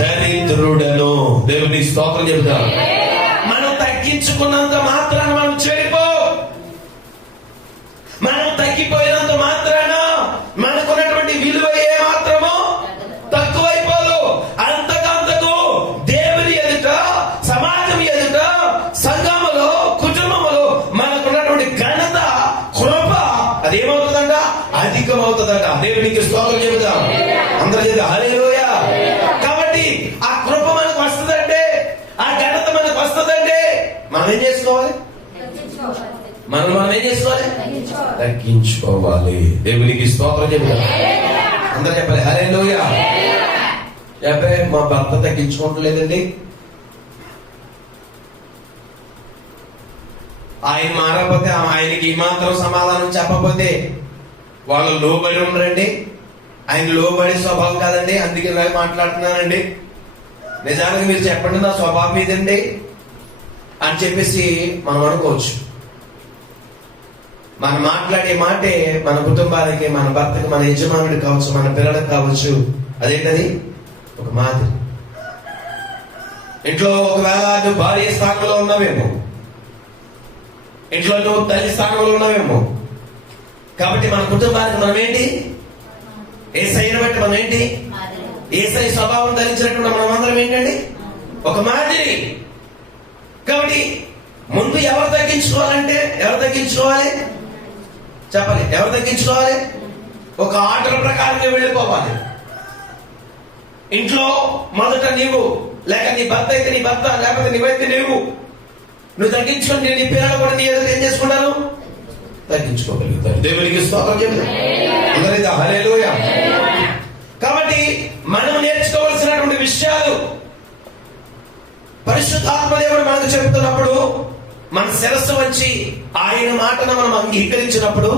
దరిద్రుడను. దేవుని స్తోత్రం చెబుతాం. మనం తగ్గించుకున్నంత మాత్రాన మనం చెడిపో, మనం తగ్గిపోయినంత మాత్రాన మనకున్నటువంటి విలువ ఏ మాత్రమో తక్కువైపోదు. అంతకంతకు దేవుని ఎదుట, సమాజం ఎదుట, సంఘములో, కుటుంబములో మనకున్నటువంటి ఘనత, కృప అదేమవుతుందంట? అధికమవుతుందట. దేవునికి స్తోత్రం చెబుతాం. అందరూ చెబుతా హల్లెలూయా. కాబట్టి ఆ కృప మనకు వస్తుందంటే, ఆ ఘనత మనకు వస్తుందంటే మనం ఏం చేసుకోవాలి? మనం ఏం చేసుకోవాలి? తగ్గించుకోవాలి. దేవునికి స్తోత్రం చెబుతాం. అందరూ చెప్పాలి హల్లెలూయా. చెప్పే మా భర్త తగ్గించుకోవట్లేదండి, ఆయన మారకపోతే, ఆయనకి ఈ మాత్రం సమాధానం చెప్పకపోతే వాళ్ళు లోబడి ఉండరండి. ఆయన లోబడి స్వభావం కాదండి, అందుకే ఇలా మాట్లాడుతున్నానండి. నిజానికి మీరు చెప్పండి నా స్వభావం ఇదండి అని చెప్పేసి మనం అనుకోవచ్చు. మనం మాట్లాడే మాటే మన కుటుంబానికి, మన భర్తకి, మన యజమానుడికి కావచ్చు, మన పిల్లలకు కావచ్చు, అదేంటది ఒక మాదిరి. ఇంట్లో ఒకవేళ నువ్వు భార్య స్థానంలో ఉన్నావేమో, ఇంట్లో నువ్వు తల్లి స్థానంలో ఉన్నావేమో, కాబట్టి మన కుటుంబానికి మనం ఏంటి? యేసయ్యను బట్టి మనం ఏంటి? యేసయ్య స్వభావం ధరించినటువంటి మనం అందరం ఏంటండి? ఒక మాదిరి. కాబట్టి ముందు ఎవరు తగ్గించుకోవాలంటే, ఎవరు తగ్గించుకోవాలి చెప్పాలి? ఎవరు తగ్గించుకోవాలి? ఒక ఆర్డర్ ప్రకారంగా వెళ్ళిపోవాలి. ఇంట్లో మొదట నీవు లేక నీ భర్త అయితే నీ భర్త, లేకపోతే నీవైతే నువ్వు తగ్గించుకొని నీ పిల్లలు కూడా నీ ఎదురు ఏం చేసుకుంటాను, తగ్గించుకోగలుగుతారు. దేవునికి స్తోత్రం చెప్తాను. హల్లెలూయా. కాబట్టి మనం నేర్చుకోవాల్సినటువంటి విషయాలు పరిశుద్ధాత్మ దేవుడు మనకు చెబుతున్నప్పుడు మన శిరస్సు వచ్చి ఆయన మాటను మనం అంగీకరించినప్పుడు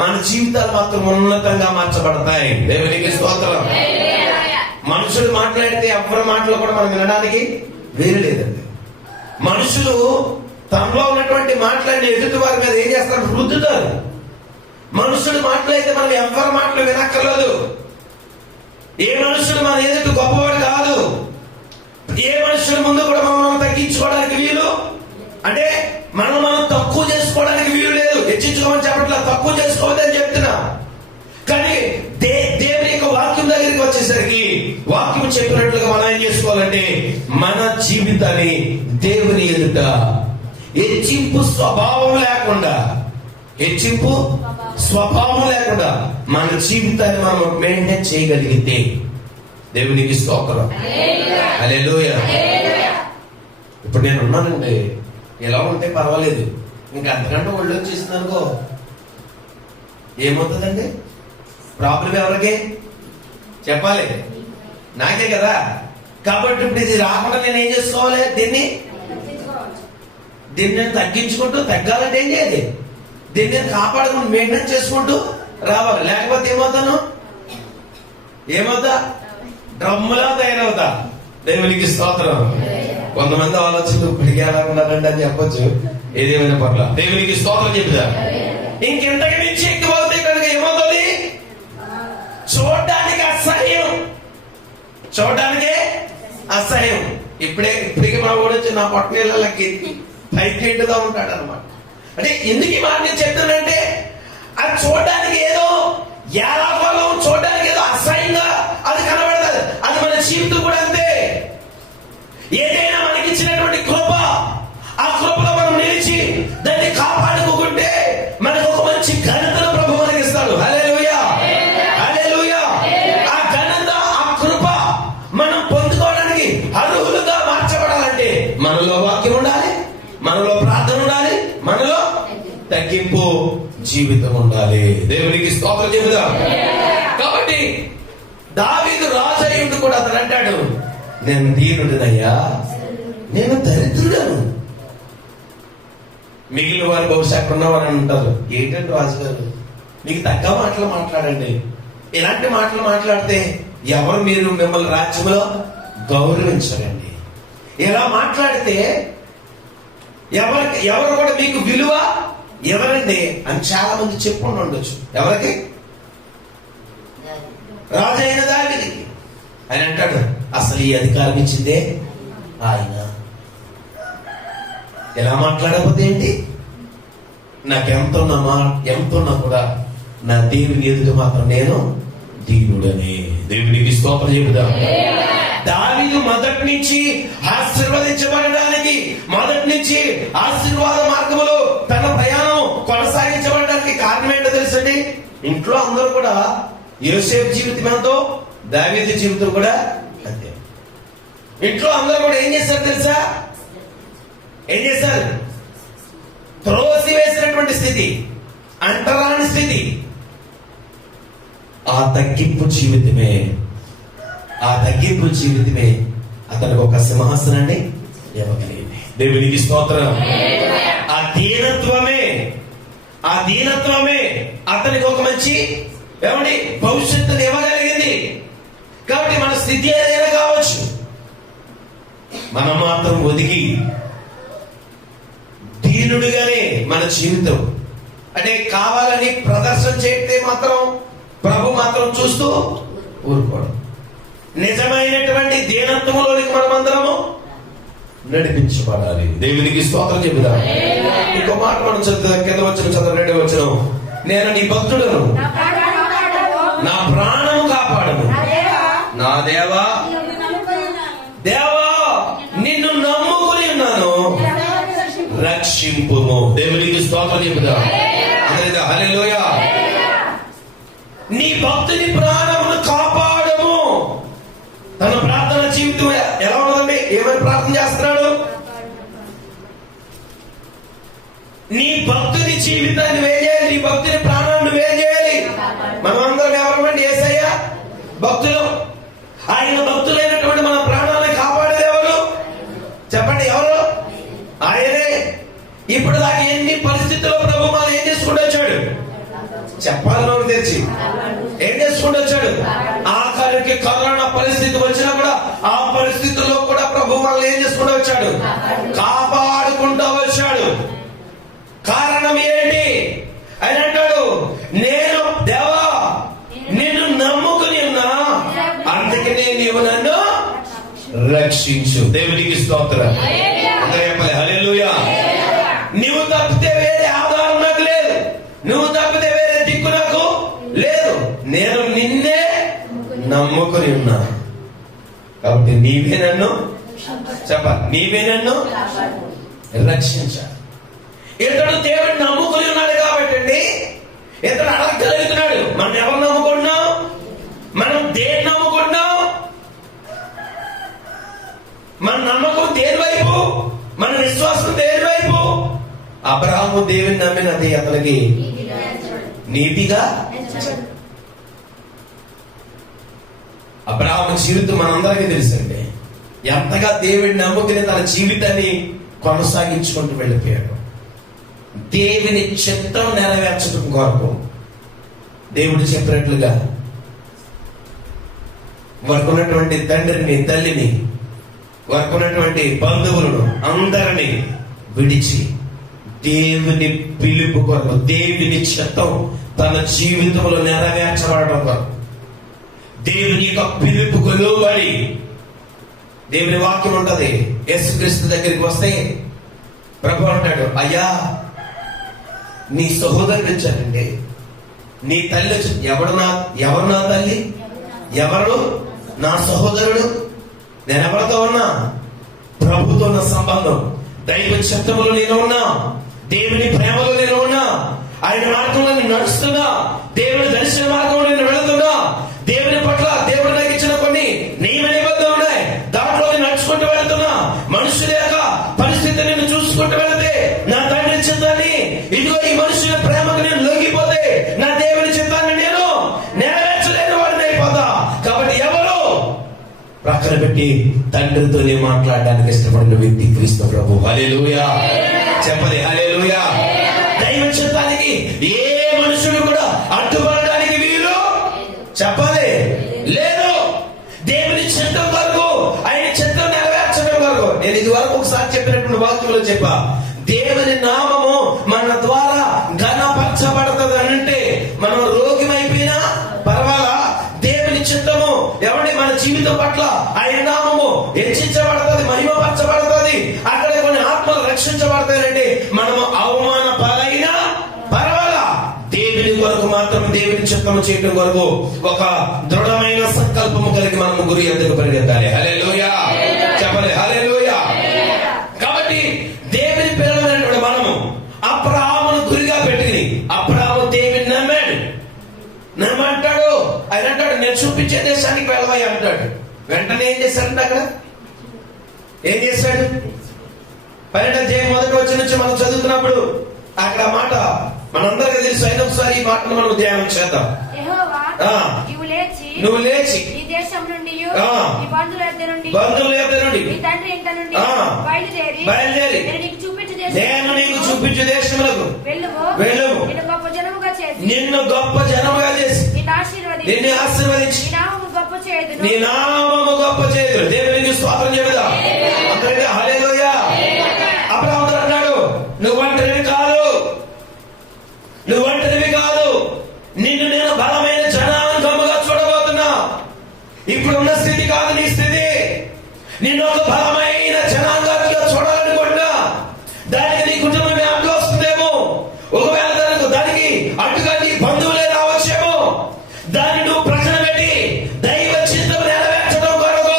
మన జీవితాలు మాత్రం ఉన్నతంగా మార్చబడతాయి. దేవునికి స్తోత్రం. మనుషులు మాట్లాడితే ఎవరి మాటలు కూడా మనం వినడానికి వీలు లేదండి. మనుషులు తనలో ఉన్నటువంటి మాటలన్నీ ఎదుటి వారి మీద ఏం చేస్తారు, రుద్దుతారు. మనుషులు మాట్లాడితే మనం ఎవరి మాటలు వినక్కర్లేదు. ఏ మనుషుడు మన ఎదుటి గొప్పవాడు కాదు. ఏ మనుషుల ముందు కూడా మనం తగ్గించుకోవడానికి వీలు, అంటే మనం తక్కువ చేసుకోవడానికి వీలు లేదు. హెచ్చించుకోమని చెప్పట్లా, తక్కువ చేసుకోవద్దని చెప్తున్నా. కానీ దేవుని యొక్క వాక్యం దగ్గరికి వచ్చేసరికి వాక్యం చెప్పినట్లుగా మనం ఏం చేసుకోవాలంటే మన జీవితాన్ని దేవుని ఎదుట హెచ్చింపు స్వభావం లేకుండా మన జీవితాన్ని మనం మెయింటైన్ చేయగలిగితే దేవునికి స్తోత్రం. హల్లెలూయా. ఇప్పుడు నేను ఉన్నానండి, ఎలా ఉంటే పర్వాలేదు, ఇంకా అంతకంటే ఒళ్ళు వచ్చేసింది అనుకో ఏమవుతుందండి? ప్రాబ్లం ఎవరికి చెప్పాలి? నాకే కదా. కాబట్టి ఇప్పుడు ఇది రాకుండా నేను ఏం చేసుకోవాలి? దీన్ని నేను తగ్గించుకుంటూ, తగ్గాలంటే ఏం చేయాలి? దీన్ని నేను కాపాడుకుంటూ మెయింటైన్ చేసుకుంటూ రావాలి. లేకపోతే ఏమవుతా డ్రమ్ములా తయారవుతా. దేవునికి స్తోత్రం. కొంతమంది ఆలోచనలు ఇప్పటికే ఎలా ఉన్నారండి అని చెప్పొచ్చు, ఏదేమైనా పర్ల. దేవునికి స్తోత్రం చెప్తా. ఇంకెంతకు మించి ఎక్కువ అవుతాయి కనుక ఏమవుతుంది? చూడడానికి అసహ్యం. ఇప్పటికి మా వాడు వచ్చి నా పొట్ట నీళ్ళకి టైట్గా ఉంటాడు అనమాట. అంటే ఎందుకు ఈ మాట నేను చెప్తానంటే అది చూడడానికి ఏదో ఏలాఫలం, చూడడానికి ఏదో అసహ్యంగా అది కనబడదు. అది మన జీవితం కూడా అంతే. ఏదైనా మనకి ఇచ్చినటువంటి కృప, ఆ కృపలో మనం నిలిచి దాన్ని కాపాడుకుంటే మనకు ఒక మంచి ఘనతను ప్రభు మనకి ఇస్తాడు. హల్లెలూయా, హల్లెలూయా. ఆ ఘనత, ఆ కృప మనం పొందుకోవడానికి అర్హులుగా మార్చబడాలంటే మనలో వాక్యం ఉండాలి, మనలో ప్రార్థన ఉండాలి, మనలో తగ్గింపు జీవితం ఉండాలి. దేవునికి స్తోత్రం చెబుదాం. కాబట్టి దావీదు రాజు అయ్యుండి కూడా అతను అంటాడు, నేను దీనుడినయ్యా, నేను దరిద్రుడను. మిగిలిన వారు బహుశా అక్కడ ఉన్నవారు అంటారు, ఏంటంటే రాజుగారు మీకు తగ్గ మాటలు మాట్లాడండి, ఇలాంటి మాటలు మాట్లాడితే ఎవరు మిమ్మల్ని రాజ్యంలో గౌరవించరండి. ఇలా మాట్లాడితే ఎవరు కూడా మీకు విలువ ఎవరండి అని చాలా మంది చెప్పుకుంటూ ఉండొచ్చు. ఎవరికి? రాజు అయిన దావీదుకి. ఆయన అంటాడు, అసలు ఈ అధికారం ఇచ్చిందే ఆయన. ఎలా మాట్లాడకపోతే ఏంటి? ఎంతున్నా కూడా నా దేవుని ఎదుట మాత్రం నేను దీనుడని. దేవునికి స్తోత్రం చెబుదాం. దావీదు మొదటి నుంచి ఆశీర్వదించబడడానికి, మొదటి నుంచి ఆశీర్వాద మార్గంలో తన ప్రయాణం కొనసాగించబడడానికి కారణం ఏంటో తెలుసండి? ఇంట్లో అందరూ కూడా యోసేపు జీవితం ఎంతో, దావీదు జీవితం కూడా అంతే. ఇంట్లో అందరూ కూడా ఏం చేశారు తెలుసా? ఏం చేశారు? త్రోసి వేసినటువంటి స్థితి, అంటరాని స్థితి. ఆ తగ్గింపు జీవితమే అతనికి ఒక సింహాసనాన్ని ఇవ్వగలిగింది. దేవునికి స్తోత్రం. ఆ దీనత్వమే అతనికి ఒక మంచి భవిష్యత్తుని ఇవ్వగలిగింది. కాబట్టి మన స్థితి ఏదైనా కావచ్చు, మనం మాత్రం ఒదిగి దీనుడిగానే మన జీవితం, అంటే కావాలని ప్రదర్శన చేస్తే మాత్రం ప్రభు మాత్రం చూస్తూ ఊరుకోవడం. నిజమైనటువంటి దీనత్వములోనికి మనమందరము నడిపించబడాలి. దేవునికి స్తోత్రం చెబుదాం. ఇంకో మాట మనం కింద వచ్చిన 2వ వచనం, నేను నీ భక్తుడను, నా ప్రాణము కాపాడను. నా దేవా నిన్ను నమ్ముకుని ఉన్నాను, రక్షింపుము. దేవునికి స్తోత్రం చెబుదాం. హల్లెలూయా. నీ భక్తుని ప్రాణమును కాపాడము. తన ప్రార్థన జీవితం ఎలా ఉన్నదండి? ఏమని ప్రార్థన చేస్తున్నాడు? నీ భక్తుని జీవితాన్ని వేయాలి, నీ భక్తుని ప్రాణాన్ని వేయాలి. మనం అందరం ఎవరమండి? యేసయ్య భక్తులు. ఆయన భక్తులైనటువంటి మన ప్రాణాలను కాపాడేది ఎవరు? చెప్పండి, ఎవరు? ఆయనే. ఇప్పుడు దాకా ఎన్ని పరిస్థితుల్లో ప్రభు మనం ఏం చేసుకుంటూ వచ్చాడు? చెప్పాలని తెచ్చి ఏం చేసుకుంటూ వచ్చాడు? ఆఖరికి కరోనా పరిస్థితి వచ్చినా కూడా ఆ పరిస్థితుల్లో కూడా ప్రభు మనల్ని ఏం చేసుకుంటూ వచ్చాడు? కాపాడుకుంటూ వచ్చాడు. కారణం ఏంటి? ఆయన అంటాడు, నేను దేవా నిన్ను నమ్ముకుని ఉన్నా, అందుకనే నీవు నన్ను రక్షించు. దేవునికి స్తోత్రం. హల్లెలూయా. నువ్వు తప్పితే వేరే ఆధారం నాకు లేదు, నువ్వు తప్పితే వేరే దిక్కు నాకు లేదు. నేను నిన్నే నమ్ముకుని ఉన్నా కాబట్టి నీవే నన్ను చెప్పాలి, నీవే నన్ను రక్షించాలి. ఇతడు దేవుడిని నమ్ముకుని ఉన్నాడు కాబట్టి అండి ఇతడు అడగలుగుతున్నాడు. మనం ఎవరు నమ్ముకుంటున్నాం? మనం దేన్ని నమ్ముకుంటున్నాం? మన నమ్మకం దేని వైపు? మన విశ్వాసం దేని వైపు? అబ్రహాము దేవుని నమ్మినది అతనికి నీతిగా. అబ్రహాము జీవితం మనందరికీ తెలుసండి. ఎంతగా దేవుడిని నమ్ముకుని తన జీవితాన్ని కొనసాగించుకుంటూ వెళ్ళిపోయాడు. దేవుని చిత్తం నెరవేర్చడం కొరకు దేవుడు చెప్పినట్లుగా వారికున్నటువంటి తండ్రిని, తల్లిని, వారికున్నటువంటి బంధువులను అందరినీ విడిచి దేవుని పిలుపు కొరకు, దేవుని చిత్తం తన జీవితంలో నెరవేర్చబడడం కొరకు, దేవుని యొక్క పిలుపుకు లోబడి, దేవుని వాక్యం ఉంటది. యేసుక్రీస్తు దగ్గరికి వస్తే ప్రభు అంటాడు, అయ్యా నీ సహోదరుడు వచ్చానండి, నీ తల్లి వచ్చి, ఎవరు నా తల్లి, ఎవరు నా సహోదరుడు? నేను ఎవరితో ఉన్నా? ప్రభుతో ఉన్న సంబంధం, దైవ చిత్తములో నేను ఉన్నా, దేవుని ప్రేమలో నేను ఉన్నా, ఆయన మార్గంలో నేను నడుస్తున్నా, దేవుని దర్శన మార్గంలో నేను వెళుతున్నా, దేవుని పట్ల దేవుడు నాకు ఇచ్చిన కొన్ని నియమ నిబంధనలు ఉన్నాయి, దాంట్లో నేను నడుచుకుంటూ వెళుతున్నా. మనుషుల యొక్క పరిస్థితి నేను చూసుకుంటూ వెళితే నా తండ్రి చిత్తాన్ని, ఇదిగో ఈ మనుషుల ప్రేమకు నేను లొంగిపోతే నా దేవుని చిత్తాన్ని నేను నెరవేర్చలేని వాడిని అయిపోతా. కాబట్టి ఎవరు ప్రక్కన పెట్టి తండ్రితోనే మాట్లాడడానికి ఇష్టపడిన వ్యక్తి క్రీస్తు ప్రభు. హల్లెలూయా. చెప్పలే హల్లెలూయా. దైవ చిత్తానికి ఏ మనుషుడు కూడా అడ్డుపడడానికి వీలు చెప్పలే లేదు. దేవుని చిత్తం వరకు, ఆయన చిత్తం నెరవేర్చడం వరకు. నేను ఇది వరకు ఒకసారి చెప్పినటువంటి వాక్యంలో చెప్పా, దేవుని నామము మన ద్వారా ఘనపరచబడుతుంది అంటే మనం రోగిమైపోయినా పర్వాలా, దేవుని చిత్తము ఎవరి మన జీవితం పట్ల ఆయన నామము హెచ్చించబడుతుంది, మహిమపరచబడుతుంది, అక్కడ కొన్ని ఆత్మలు రక్షించబడతాయంటే మనము అవమాన పాలైనా పర్వాలా, దేవుని కొరకు మాత్రం దేవుని చిత్తము చేయడం కొరకు ఒక దృఢమైన సంకల్పము కలిగి మనము గురి ఎద్దకు పరిగెత్తాలి. హల్లెలూయా. చెప్పలే హల్లెలూయా. కాబట్టి దేవుని పిల్లలైనటువంటి మనము అబ్రహామును గురిగా పెట్టుకుని, అబ్రహాము దేవుని నమ్మాడు. నమ్మంటాడు, ఆయన అంటాడు నేను చూపించే దేశానికి వెళ్ళవయ్యా అంటాడు. వెంటనే ఏం చేశాడంటే అక్కడ ఏం చేశాడు? 12వ అధ్యాయం మొదటి వచనం నుంచి మనం చదువుతున్నప్పుడు అక్కడ మాట మనందరికీ తెలుసు. అయినా ఒకసారి ఈ మాటను మనం ధ్యానం చేద్దాం. నువ్వు లేచి ఈ దేశం నుండి, ఈ బంధువుల యొద్ద నుండి, ఈ తండ్రి ఇంట నుండి బయలుదేరి నేను నీకు చూపించే దేశములకు వెళ్ళుము. నిన్ను గొప్ప జనముగా చేసి నిన్ను ఆశీర్వదించి నీ నామము గొప్ప చేయదు. దేవునికి స్తోత్రం చెబుదాం. అందరికీ హల్లెలూయా. అబ్రహాము అన్నాడు, నువ్వు ఒంటరివి కాదు, నువ్వు ఒంటరివి కాదు, నిన్ను నేను బలమైన జనాంగముగా చూడబోతున్నా. ఇప్పుడున్న స్థితి కాదు నీ స్థితి, నిన్ను ఒక బలమైన జనాంగంగా చూడాలనుకుంటున్నా. దానికి నీ కుటుంబమే అడ్డు వస్తుందేమో, ఒకవేళ దానికి అడ్డుగా నీ బంధువులే రావచ్చేమో. దాన్ని నువ్వు ప్రశ్న పెట్టి దైవ చిత్తం నెరవేర్చడం కొరకు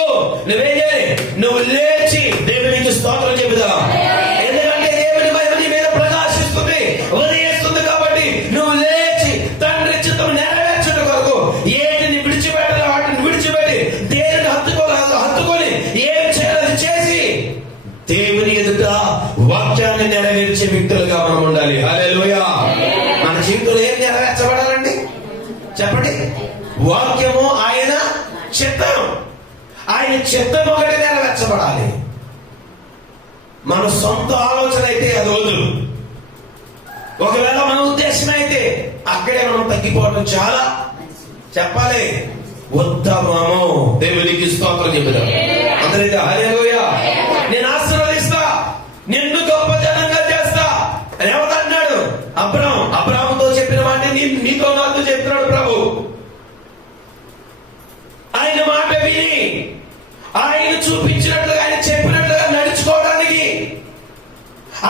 నువ్వేం చేయాలి? నువ్వు లేచి దేవునికి స్తోత్రం చెబుదా. ఎందుకంటే దేవుని మహిమ నీ మీద ప్రకాశిస్తుంది, ఉదయిస్తుంది. కాబట్టి నువ్వు లేచి తండ్రి చిత్తం నెరవేర్చడం కొరకు ఏటిని విడిచిపెట్టాలి వాటిని విడిచిపెట్టి దేవుని హత్తుకొని ఏం చేయాలి చేసి నెరవేర్చే వ్యక్తులుగా మనం ఉండాలి. హల్లెలూయా. మన జీవితంలో ఏం నెరవేర్చబడాలండి చెప్పండి? వాక్యము, ఆయన చిత్తం. ఆయన చిత్తం ఒకటి నెరవేర్చబడాలి. మన సొంత ఆలోచన అయితే అది వదులు. ఒకవేళ మన ఉద్దేశం అయితే అక్కడే మనం తగ్గిపోవడం చాలా చెప్పాలి ఉత్తమము. దేవునికి స్తోత్రం చెబుతాం అందరైతే. హల్లెలూయా. నేను ఆశీర్వదిస్తా, నిన్ను గొప్ప జనంగా చేస్తా అని ఎవరు అన్నాడు? అబ్రాహాముతో చెప్పిన మాట నీతో నాతో చెప్తున్నాడు ప్రభు. ఆయన మాట విని ఆయన చూపించినట్లుగా, ఆయన చెప్పినట్లుగా నడుచుకోవడానికి,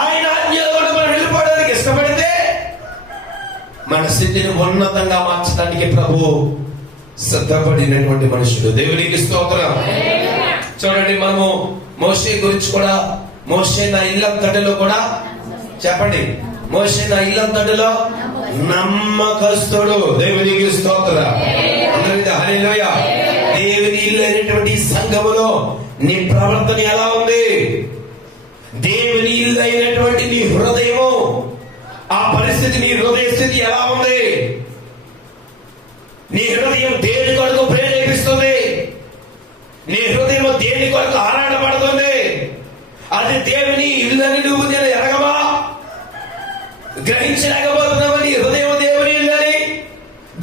ఆయన ఆజ్ఞలో మనం వెళ్ళిపోవడానికి ఇష్టపడితే మన స్థితిని ఉన్నతంగా మార్చడానికి ప్రభు సిద్ధపడినటువంటి మనుషుడు. దేవునికి స్తోత్రం. చూడండి, మనము మోషే గురించి కూడా, మోషే నా ఇల్లంతటిలో కూడా చెప్పండి, మోషే నా ఇల్లంతటిలో నమ్మకస్తుడు. దేవునికి స్తోత్రం. అందరికీ హల్లెలూయా. దేవుని ఇల్లు అయినటువంటి సంఘములో నీ ప్రవర్తన ఎలా ఉంది? దేవుని ఇల్లు అయినటువంటి నీ హృదయము, ఆ పరిస్థితి, నీ హృదయ స్థితి ఎలా ఉంది? నీ హృదయం దేని కొరకు ప్రేరేపిస్తుంది? నీ హృదయం దేని కొరకు ఆరాటపడుతుంది? అది దేవుని ఇల్లు అని నువ్వు నేను ఎరగవా? గ్రహించలేకపోతున్నావా? నీ హృదయం దేవుని ఇల్లు అని,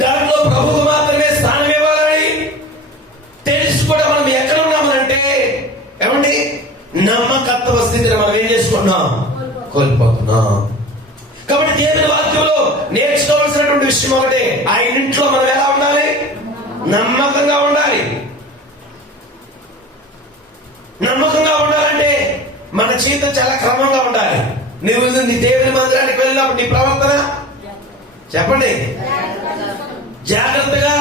దాంట్లో ప్రభువు మాత్రమే స్థానం ఇవ్వాలని తెలిసి కూడా మనం ఎక్కడ ఉన్నామనంటే ఏమండి, నమ్మకత్వ స్థితిని మనం ఏం చేసుకున్నాం? కోల్పోతున్నాం. కాబట్టి దేవుని వాక్యంలో నేర్చుకోవాల్సినటువంటి విషయం ఒకటే, ఆయన ఇంట్లో మనం ఎలా ఉండాలి? నమ్మకంగా ఉండాలి. నమ్మకంగా ఉండాలంటే మన జీవితం చాలా క్రమంగా ఉండాలి. నువ్వు నీ దేవుని మందిరానికి వెళ్ళినప్పుడు నీ ప్రవర్తన చెప్పండి జాగ్రత్తగా.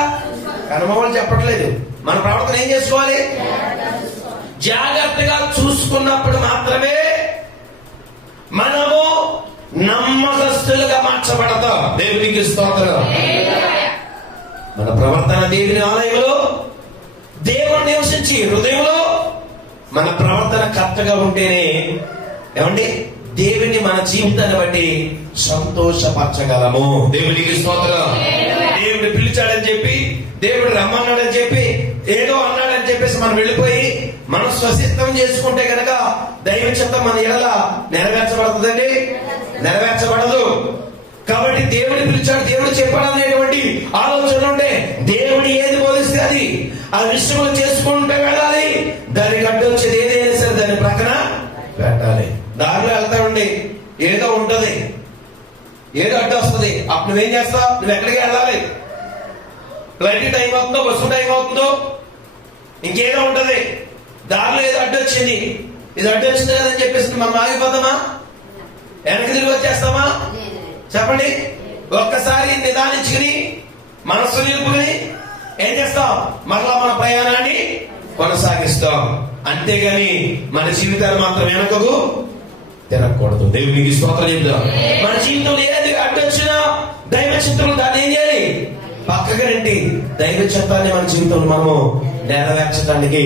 కనుమలు చెప్పట్లేదు, మన ప్రవర్తన ఏం చేసుకోవాలి? జాగ్రత్తగా చూసుకున్నప్పుడు మాత్రమే మనము నమ్మకస్తులుగా మార్చబడతాం. దేవునికి స్తోత్రం. మన ప్రవర్తన దేవుని ఆలయంలో, దేవుడు నివసించి హృదయంలో మన ప్రవర్తన కరెక్ట్గా ఉంటేనే ఏమండి దేవుని మన జీవితాన్ని బట్టి సంతోషపరచగలము. దేవునికి స్తోత్రం. దేవుడు పిలిచాడని చెప్పి, దేవుడు రమ్మన్నాడని చెప్పి, ఏదో అన్నాడని చెప్పేసి మనం వెళ్ళిపోయి మనం స్వసిద్ధం చేసుకుంటే గనక దైవ చిత్తం మన ఎడల నెరవేర్చబడుతుందండి? నెరవేర్చబడదు. కాబట్టి దేవుడు పిలిచాడు, దేవుడు చెప్పాడనేటువంటి ఆలోచన ఉంటే దేవుడు ఏది బోధిస్తే అది ఆ విషయంలో చేసుకుంటే వెళ్ళాలి. దానికి అడ్డు వచ్చేది ఏదైనా సరే దాని ప్రక్కన పెట్టాలి. దారిలో వెళ్తామండి, ఏదో ఉంటది, ఏదో అడ్డు వస్తుంది, అప్పుడు నువ్వేం చేస్తావు? నువ్వు ఎక్కడికి వెళ్ళాలి? ఫ్లైట్ టైం అవుతుందో, బస్సు టైం అవుతుందో, ఇంకేదో ఉంటది, దారిలో ఏదో అడ్డు వచ్చింది, ఇది అడ్డు వచ్చింది కదని చెప్పేసి మనం ఆగిపోతామా? వెనక్కి తిరిగి వచ్చేస్తామా? చెప్పండి. ఒక్కసారి నిదానించుకుని మనస్సు నిలుపుకుని ఏం చేస్తాం? మరలా మన ప్రయాణాన్ని కొనసాగిస్తాం. అంతేగాని మన జీవితాలు మాత్రం వెనకకు తిరగకూడదు. దేవునికి స్తోత్రం చెప్తాం. మన జీవితంలో ఏది అడ్డొచ్చినా దైవ చిత్రం దాన్ని ఏం చేయాలి? పక్కగా రండి. దైవ చిత్తాన్ని మన జీవితంలో మనము నెరవేర్చడానికి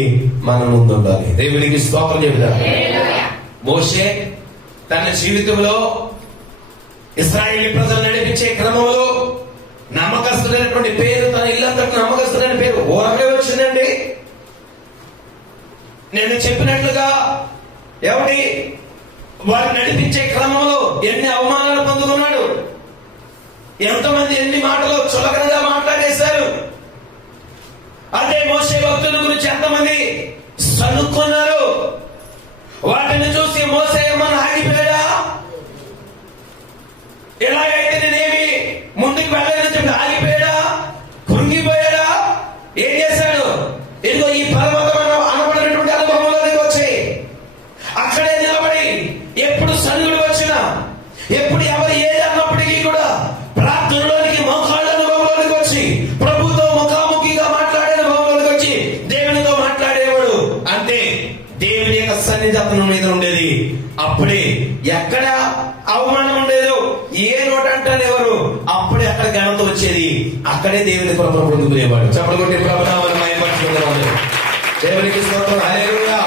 మనం ముందు ఉండాలి. దేవునికి స్తోత్రం చెప్తాం. మోషే తన జీవితంలో ఇశ్రాయేలు ప్రజలు నడిపించే క్రమంలో నమ్మకస్తుడైనటువంటి పేరు, తన ఇల్లంతా నమ్మకస్తుడైన పేరు ఊరకే వచ్చిందండి. నేను చెప్పినట్లుగా ఏమిటి వారు నడిపించే క్రమంలో ఎన్ని అవమానాలు పొందుకున్నాడు, ఎంతమంది ఎన్ని మాటలు చులకనగా మాట్లాడేశారు. అదే మోషే భక్తుల గురించి ఎంతమంది సనుక్కున్నారు. వాటిని చూసి మోషే ఏమన్నా ఆగిపోయాడా? ఎలాగైతే నేనేమి ముందుకు వెళ్ళాలని చెప్పి ఆగిపోయాడా? కృంగిపోయాడా? ఏం చేశాడు? ఇదిగో ఈ పర్వతం అనబడినటువంటి అనుభవంలోకి వచ్చి అక్కడే నిలబడి ఎప్పుడు సన్నుడు వచ్చినా, ఎప్పుడు ఎవరు ఏది అన్నప్పటికీ కూడా ప్రార్థనలోనికి మోకాళ్ళ అనుభవంలోకి వచ్చి ప్రభుతో ముఖాముఖిగా మాట్లాడే అనుభవంలోకి వచ్చి దేవునితో మాట్లాడేవాడు. అంతే, దేవుని యొక్క సన్నిధి అతని మీద ఉండేది. అప్పుడే ఎక్కడ అవమానం ఉండేదో, ఏ నోట అంటానేవారు, అప్పుడే అక్కడ ఘనత వచ్చేది. అక్కడే దేవుని కృపను పొందుకునేవాడు. చెప్పగొట్టి ప్రభునామమును మహిమపరచుకునేవాడు. దేవునికి స్తోత్రం. హల్లెలూయా,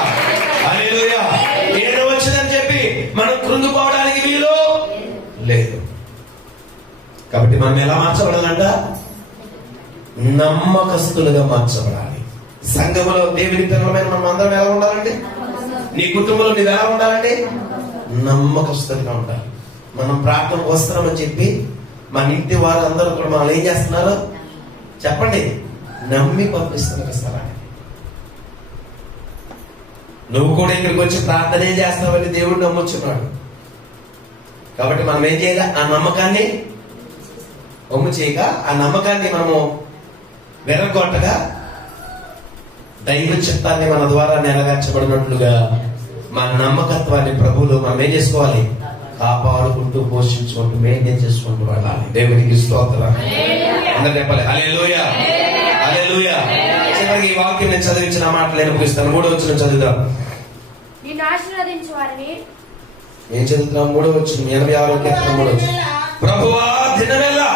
హల్లెలూయా. ఏదో వచ్చిందని చెప్పి మనం కృంగిపోవడానికి వీలు కాబట్టి మనం ఎలా మార్చబడాలంట? నమ్మకస్తులుగా మార్చబడాలి. సంఘములో దేవుని పిల్లలమైన మనం అందరం ఎలా ఉండాలండి? నీ కుటుంబంలో నీవు ఎలా ఉండాలండి? నమ్మకస్తులుగా ఉండాలి. మనం ప్రార్థనకు వస్తున్నామని చెప్పి మన ఇంటి వారందరూ కూడా మనం ఏం చేస్తున్నారు చెప్పండి? నమ్మి పంపిస్తున్నారు స్థలాన్ని. నువ్వు కూడా ఇక్కడికి వచ్చి ప్రార్థన ఏం చేస్తావని దేవుడు నమ్మొచ్చున్నాడు. కాబట్టి మనం ఏం చేయాలి? ఆ నమ్మకాన్ని ఒమ్ము చేయక, ఆ నమ్మకాన్ని మనము వెరగొట్టగా దైవ చిత్తాన్ని మన ద్వారా నెరవేర్చబడినట్లుగా మన నమ్మకత్వాన్ని ప్రభువులు మనం ఏం చేసుకోవాలి? కాపాడుకుంటూ, పోషించుకుంటూ, మెయింటైన్ చేసుకుంటూ వెళ్ళాలి. దేవునికి స్తోత్రం. అందరూ చెప్పాలి హల్లెలూయా, హల్లెలూయా. చివరికి ఈ వాక్యం నేను చదివించిన మాటలు నేను ముగిస్తాను. 3వ వచనం చదువుదాం. నిన్ను ఆశీర్వదించు వారిని ఏం చదువుతున్నాం? 3వ వచనం 86వ కీర్తన 3వ వచనం. ప్రభువా దినమెల్లా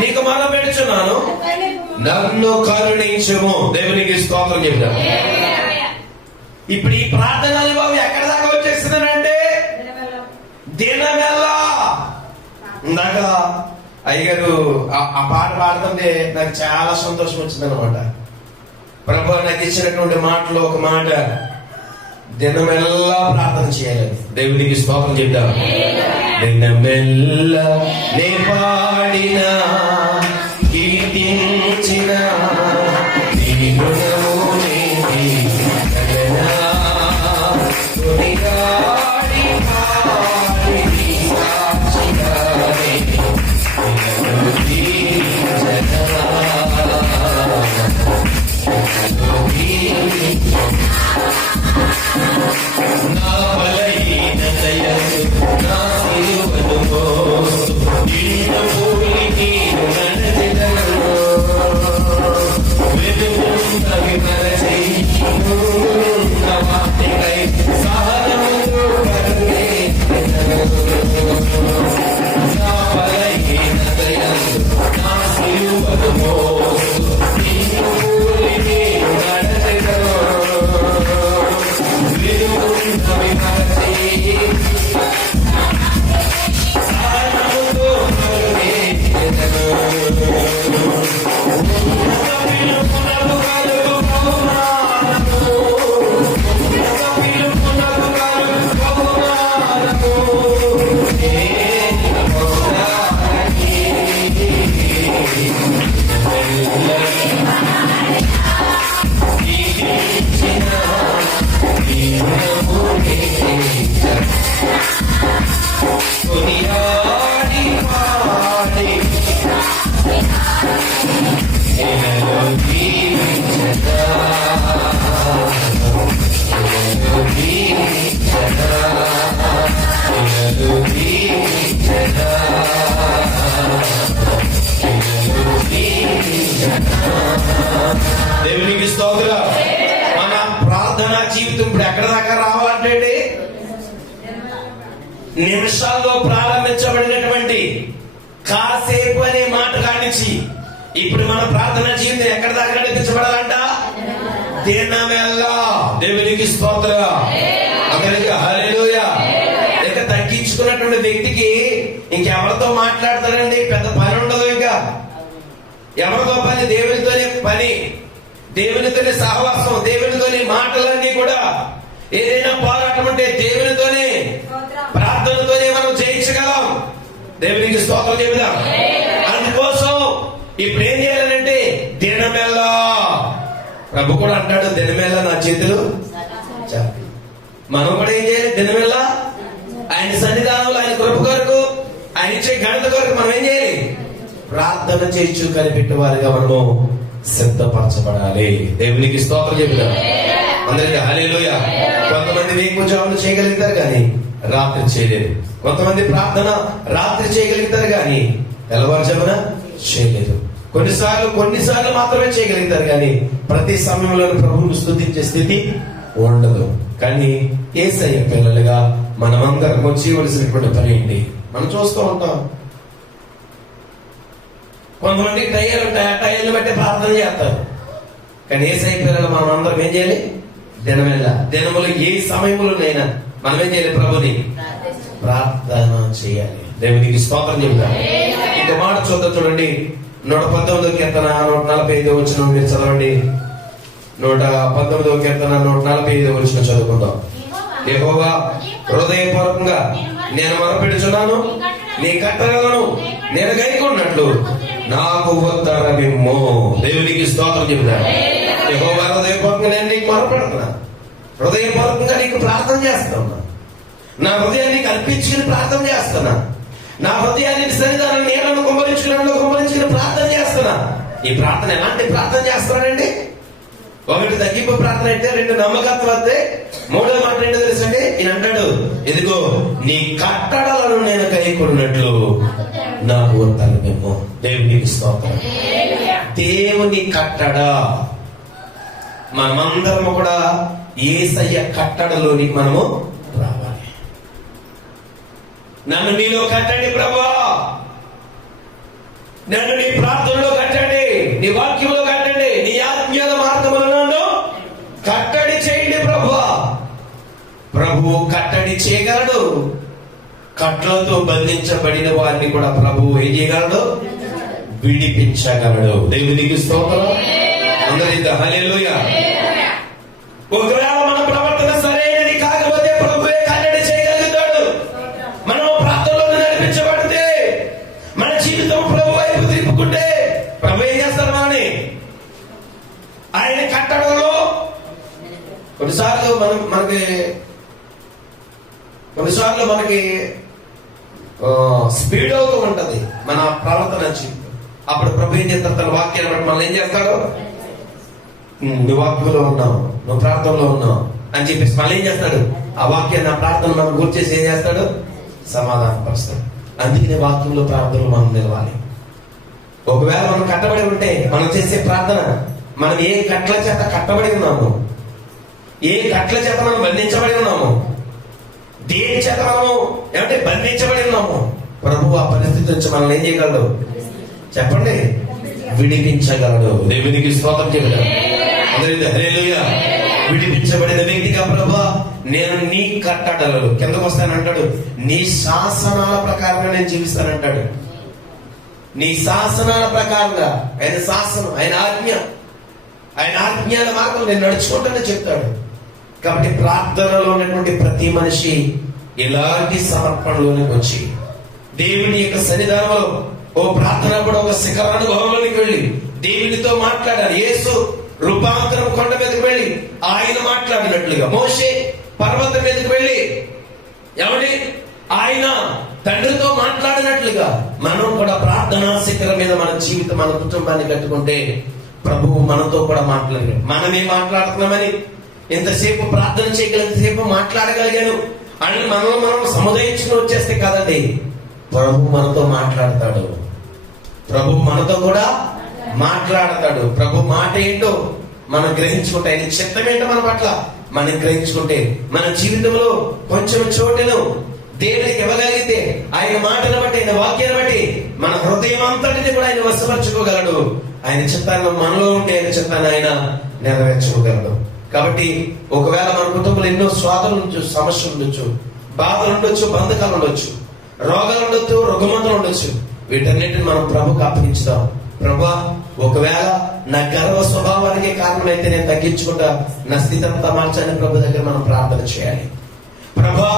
నీకు మొరపెడుచున్నాను, నన్ను కరుణించుము. దేవునికి స్తోత్రం చెప్తాం. ఇప్పుడు ఈ ప్రార్థన అనుభవం ఎక్కడ దాకా వచ్చేస్తున్నానంటే దినమెల్లా. ఇందాక అయ్యగారు ఆ పాట పాడుతుంటే నాకు చాలా సంతోషం వచ్చింది అనమాట. ప్రభు నాకు ఇచ్చినటువంటి మాటలో ఒక మాట, దినమెల్లా ప్రార్థన చేయాలని. దేవునికి స్తోత్రం చెప్తాం. దినమెల్లా నే పాడిన కీర్తించిన నీ గుణము నీతి జగనా కొనియాడి పాడి సాక్షిగానే నిన్ను దీవించనా. నా బలహీనతయందు నా సిలువను మోస్తూ నిన్ను పోలి నీవు నడచెదను. వెలుగున్నవి మరచెయ్యి నా వాటికై సహనముతో కరుణించెదను. నా బలహీనతయందు నా సిలువను మోస్తూ నిన్ను పోలి నీవు నడచెదను. వెలుగున్నవి మరచెయ్యి సహనముతో కరుణించెదను. దేవునికి స్తోత్రం. మన ప్రార్థనా జీవితం ఇప్పుడు ఎక్కడ దాకా రావాలంటే నిమిషాల్లో ప్రారంభించబడినటువంటి కాసేపు అనే మాట కానించి ఇప్పుడు మన ప్రార్థనా జీవితం ఎక్కడ దాకా నడిపించబడాలంట? దినమెల్లా. దేవునికి స్తోత్రం. అందరికీ హల్లెలూయా. ఇక తగ్గించుకున్నటువంటి వ్యక్తికి ఇంకెవరితో మాట్లాడతారండి? పెద్ద పని ఉండదు. ఇంకా ఎవరితో పని? దేవునితోనే పని, దేవునితోనే సహవాసం, దేవునితోనే మాటలన్నీ కూడా. ఏదైనా పోరాటం అంటే దేవునితోనే, ప్రార్థనతోనే మనం జయించగలం. దేవునికి స్తోత్రం చెబుదాం. అందుకోసం ఇప్పుడు ఏం చేయాలంటే దినమెల్లా. ప్రభు కూడా అంటాడు, దినమెల్లా నా చేతులు చాపి. మనం కూడా ఏం చేయాలి? దినమెల్లా ఆయన సన్నిధానంలో, ఆయన కృప కొరకు, ఆయన ఇచ్చే ఘనత కొరకు మనం ఏం చేయాలి? ప్రార్థన చేయించు కనిపెట్టే వారిగా మనము సిద్ధపరచబడాలి. దేవునికి స్తోత్రం చెబుతాం. అందరికీ హల్లెలూయా. కొంతమంది వేకువజామున చేయగలుగుతారు కానీ రాత్రి చేయలేరు. కొంతమంది ప్రార్థన రాత్రి చేయగలుగుతారు కానీ తెల్లవారుజామున చేయలేరు. కొన్నిసార్లు మాత్రమే చేయగలుగుతారు కానీ ప్రతి సమయంలో ప్రభువును స్తుతించే స్థితి ఉండదు. కానీ యేసయ్య పిల్లలుగా మనమందరం చేయవలసినటువంటి పని ఏంటి? మనం చూస్తూ ఉంటాం. కొంతమంది టైర్లు ఉంటాయి, ఆ టైర్లు బట్టి ప్రార్థన చేస్తారు. కానీ యేసయ్య పిల్లలు మనం అందరం ఏం చేయాలి? దినములు ఏ సమయంలోనైనా మనం ఏం చేయాలి? ప్రభుని ప్రార్థన చేయాలి. దేవునికి స్తోత్రం చెబుతాం. ఇంకో మాట చూద్దాం, చూడండి. 119వ కీర్తన 145వ వచనం మీరు చదవండి. 119వ కీర్తన 145వ వచనం చదువుకుందాం. యెహోవా, హృదయపూర్వకంగా నేను మొరపెడుచున్నాను, నీ కట్టడలను నేను గైకొన్నట్లు నాకు ఉత్తరమిమ్ము. దేవునికి స్తోత్రం చెబుతాను. యెహోవా, హృదయపూర్వకంగా నేను నీకు మొరపెడుతున్నా, హృదయపూర్వకంగా నీకు ప్రార్థన చేస్తున్నా, నా హృదయాన్ని కల్పించుకుని ప్రార్థన చేస్తున్నా, నా హృదయాన్ని సన్నిధానం నీళ్లను కుమ్మరించుకుని ప్రార్థన చేస్తున్నా. ఈ ప్రార్థన ఎలాంటి ప్రార్థన చేస్తున్నానండి? 1 తగ్గింపు ప్రార్థన అయితే, 2 నమ్మకత్వం అయితే, 3వ మాట ఏంటో తెలుసండి? ఈయన అంటాడు, ఇదిగో నీ కట్టడలను నేను కైకొన్నట్లు నాకు ఉత్తరమిమ్ము. దేవునికి స్తోత్రం. దేవుని కట్టడ, మనమందరము కూడా యేసయ్య కట్టడలోని మనము రావాలి. నన్ను నీలో కట్టండి ప్రభువా, నన్ను నీ ప్రార్థనలో కట్టండి, నీ వాక్యంలో కట్టండి, నీ ఆత్మీయ మార్గములను కట్టడి చేయండి ప్రభువా. ప్రభువు కట్టడి చేయగలడు. కట్లతో బంధించబడిన వారిని కూడా ప్రభువు ఏం చేయగలడు? విడిపించగలడు. దేవునికి స్తోత్రం. అందరూ హల్లెలూయా. ఒకవేళ మన ప్రవర్తన సరైనది కాకపోతే ప్రభువే కట్టడి చేయగలుగుతాడు. మనం ప్రార్థనలో నడిపించబడితే, మన జీవితం ప్రభు వైపు తిప్పుకుంటే ప్రభు ఏం చేస్తారు? అని ఆయన కట్టడంలో కొన్నిసార్లు మనకి స్పీడ్ అవుతూ ఉంటది మన ప్రవర్తన జీవితం. అప్పుడు ప్రభు ఏం చేస్తారు? తన వాక్యాన్ని బట్టి మనం ఏం చేస్తాడు? నువ్వు వాక్యంలో ఉన్నావు, నువ్వు ప్రార్థనలో ఉన్నావు అని చెప్పేసి మళ్ళీ ఏం చేస్తాడు? ఆ వాక్యాన్ని, ఆ ప్రార్థన మనం గుర్తు చేసి ఏం చేస్తాడు? సమాధానపరుస్తాడు. అందుకనే వాక్యంలో ప్రార్థనలు మనం నిలవాలి. ఒకవేళ మనం కట్టబడి ఉంటే మనం చేసే ప్రార్థన, మనం ఏ కట్ల చేత కట్టబడి ఉన్నాము, ఏ కట్ల చేత మనం బంధించబడి ఉన్నాము, దేని చేత మనము ఏమంటే బంధించబడి ఉన్నాము, ప్రభు ఆ పరిస్థితి నుంచి మనల్ని ఏం చేయగలడు? చెప్పండి, విడిపించగలడు. దేవునికి స్తోత్రం చెబుతాడు. హల్లెలూయా. విడిపించబడిన వ్యక్తిగా ప్రభువా, నేను నీ కట్టడలు కిందకు వస్తానంటాడు, నీ శాసనాల ప్రకారంగా నేను జీవిస్తానంటాడు. నీ శాసనాల ప్రకారంగా, ఆయన శాసనం, ఆయన ఆజ్ఞల మార్గం నేను నడుచుకుంటానని చెప్తాడు. కాబట్టి ప్రార్థనలో ఉన్నటువంటి ప్రతి మనిషి ఇలాంటి సమర్పణలోనికి వచ్చి దేవుని యొక్క సన్నిధానంలో ఓ ప్రార్థన కూడా ఒక శిఖరానుభవంలోనికి వెళ్ళి దేవునితో మాట్లాడాలి. యేసు రూపాంతరం కొండ మీదకి వెళ్ళి ఆయన మాట్లాడినట్లుగా, మోషే పర్వతం మీదకి వెళ్ళి ఏమండి ఆయన తండ్రితో మాట్లాడినట్లుగా మనం కూడా ప్రార్థనా శిఖరం మీద మన జీవితం, మన కుటుంబాన్ని కట్టుకుంటే ప్రభువు మనతో కూడా మాట్లాడగలడు. మనమే మాట్లాడుతున్నామని ఎంతసేపు ప్రార్థన చేయగలిగినంతసేపు మాట్లాడగలిగాను అని మనం సముదాయించుకుని వచ్చేస్తే కాదండి, ప్రభు మనతో మాట్లాడతాడు. ప్రభు మనతో కూడా మాట్లాడతాడు. ప్రభు మాట ఏంటో మనం గ్రహించుకుంటే, ఆయన చిత్తం ఏంటో మన పట్ల మనం గ్రహించుకుంటే, మన జీవితంలో కొంచెం చోటును దేవునికి ఇవ్వగలిగితే, ఆయన మాటను బట్టి, ఆయన వాక్యాన్ని బట్టి మన హృదయం అంతటిని కూడా ఆయన వశపరచుకోగలడు. ఆయన చిత్తాన్ని మనలో ఉంటే ఆయన చిత్తాన్ని ఆయన నెరవేర్చుకోగలడు. కాబట్టి ఒకవేళ మన కుటుంబంలో ఎన్నో స్వాదలు ఉండొచ్చు, సమస్యలు ఉండొచ్చు, బాధలు ఉండొచ్చు, బంధకాలు ఉండొచ్చు, రోగాలు ఉండొచ్చు, రుగ్మతలు ఉండొచ్చు, వీటన్నిటిని మనం ప్రభుకు అప్పగించుదాం. ప్రభువా, ఒకవేళ నా గర్వ స్వభావానికి కారణమైతే నేను తగ్గించుకుంటా, నా స్థితి అంతా మార్చాలని ప్రభు దగ్గర మనం ప్రార్థన చేయాలి. ప్రభా,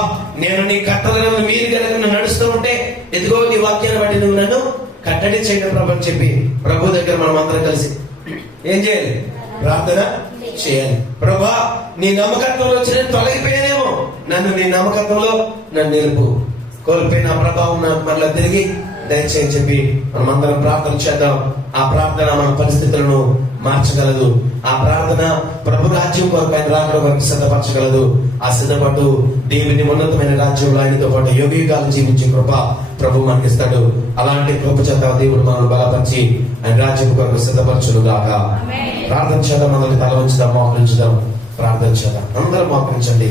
నేను నీ కట్టలను మీరు కనుక నడుస్తూ ఉంటే, ఎదుగో నీ వాక్యాన్ని బట్టి నువ్వు నన్ను కట్టడి చేయడం ప్రభు అని చెప్పి ప్రభు దగ్గర మనం అందరం కలిసి ఏం చేయాలి? ప్రార్థన చేయాలి. ప్రభా, నీ నమ్మకత్వంలో నేను తొలగిపోయానేమో, నన్ను నీ నమ్మకత్వంలో నన్ను నిలుపు, కోల్పోయిన ప్రభావం నాకు మళ్ళీ తిరిగి దయచేయని చెప్పి మనం అందరం ప్రార్థన చేద్దాం. ఆ ప్రార్థన మన పరిస్థితులను మార్చగలదు. ఆ ప్రార్థన ప్రభు రాజ్యం కొరకు, ఆయన రాకడ కొరకు సిద్ధపరచగలదు. ఆ సిద్ధపడు దేవుని ఉన్నతమైన రాజ్యంలో ఆయనతో పాటు యుగాలు జీవించే కృప ప్రభు మనకిస్తాడు. అలాంటి కృప చేత దేవుడు మనల్ని బలపరిచి ఆయన రాజ్యం కొరకు సిద్ధపరచును గాక. ప్రార్థన చేద్దాం. అందరికీ తల ఉంచుదాం, మోకరించుదాం, ప్రార్థన చేద్దాం. అందరూ మోకరించండి.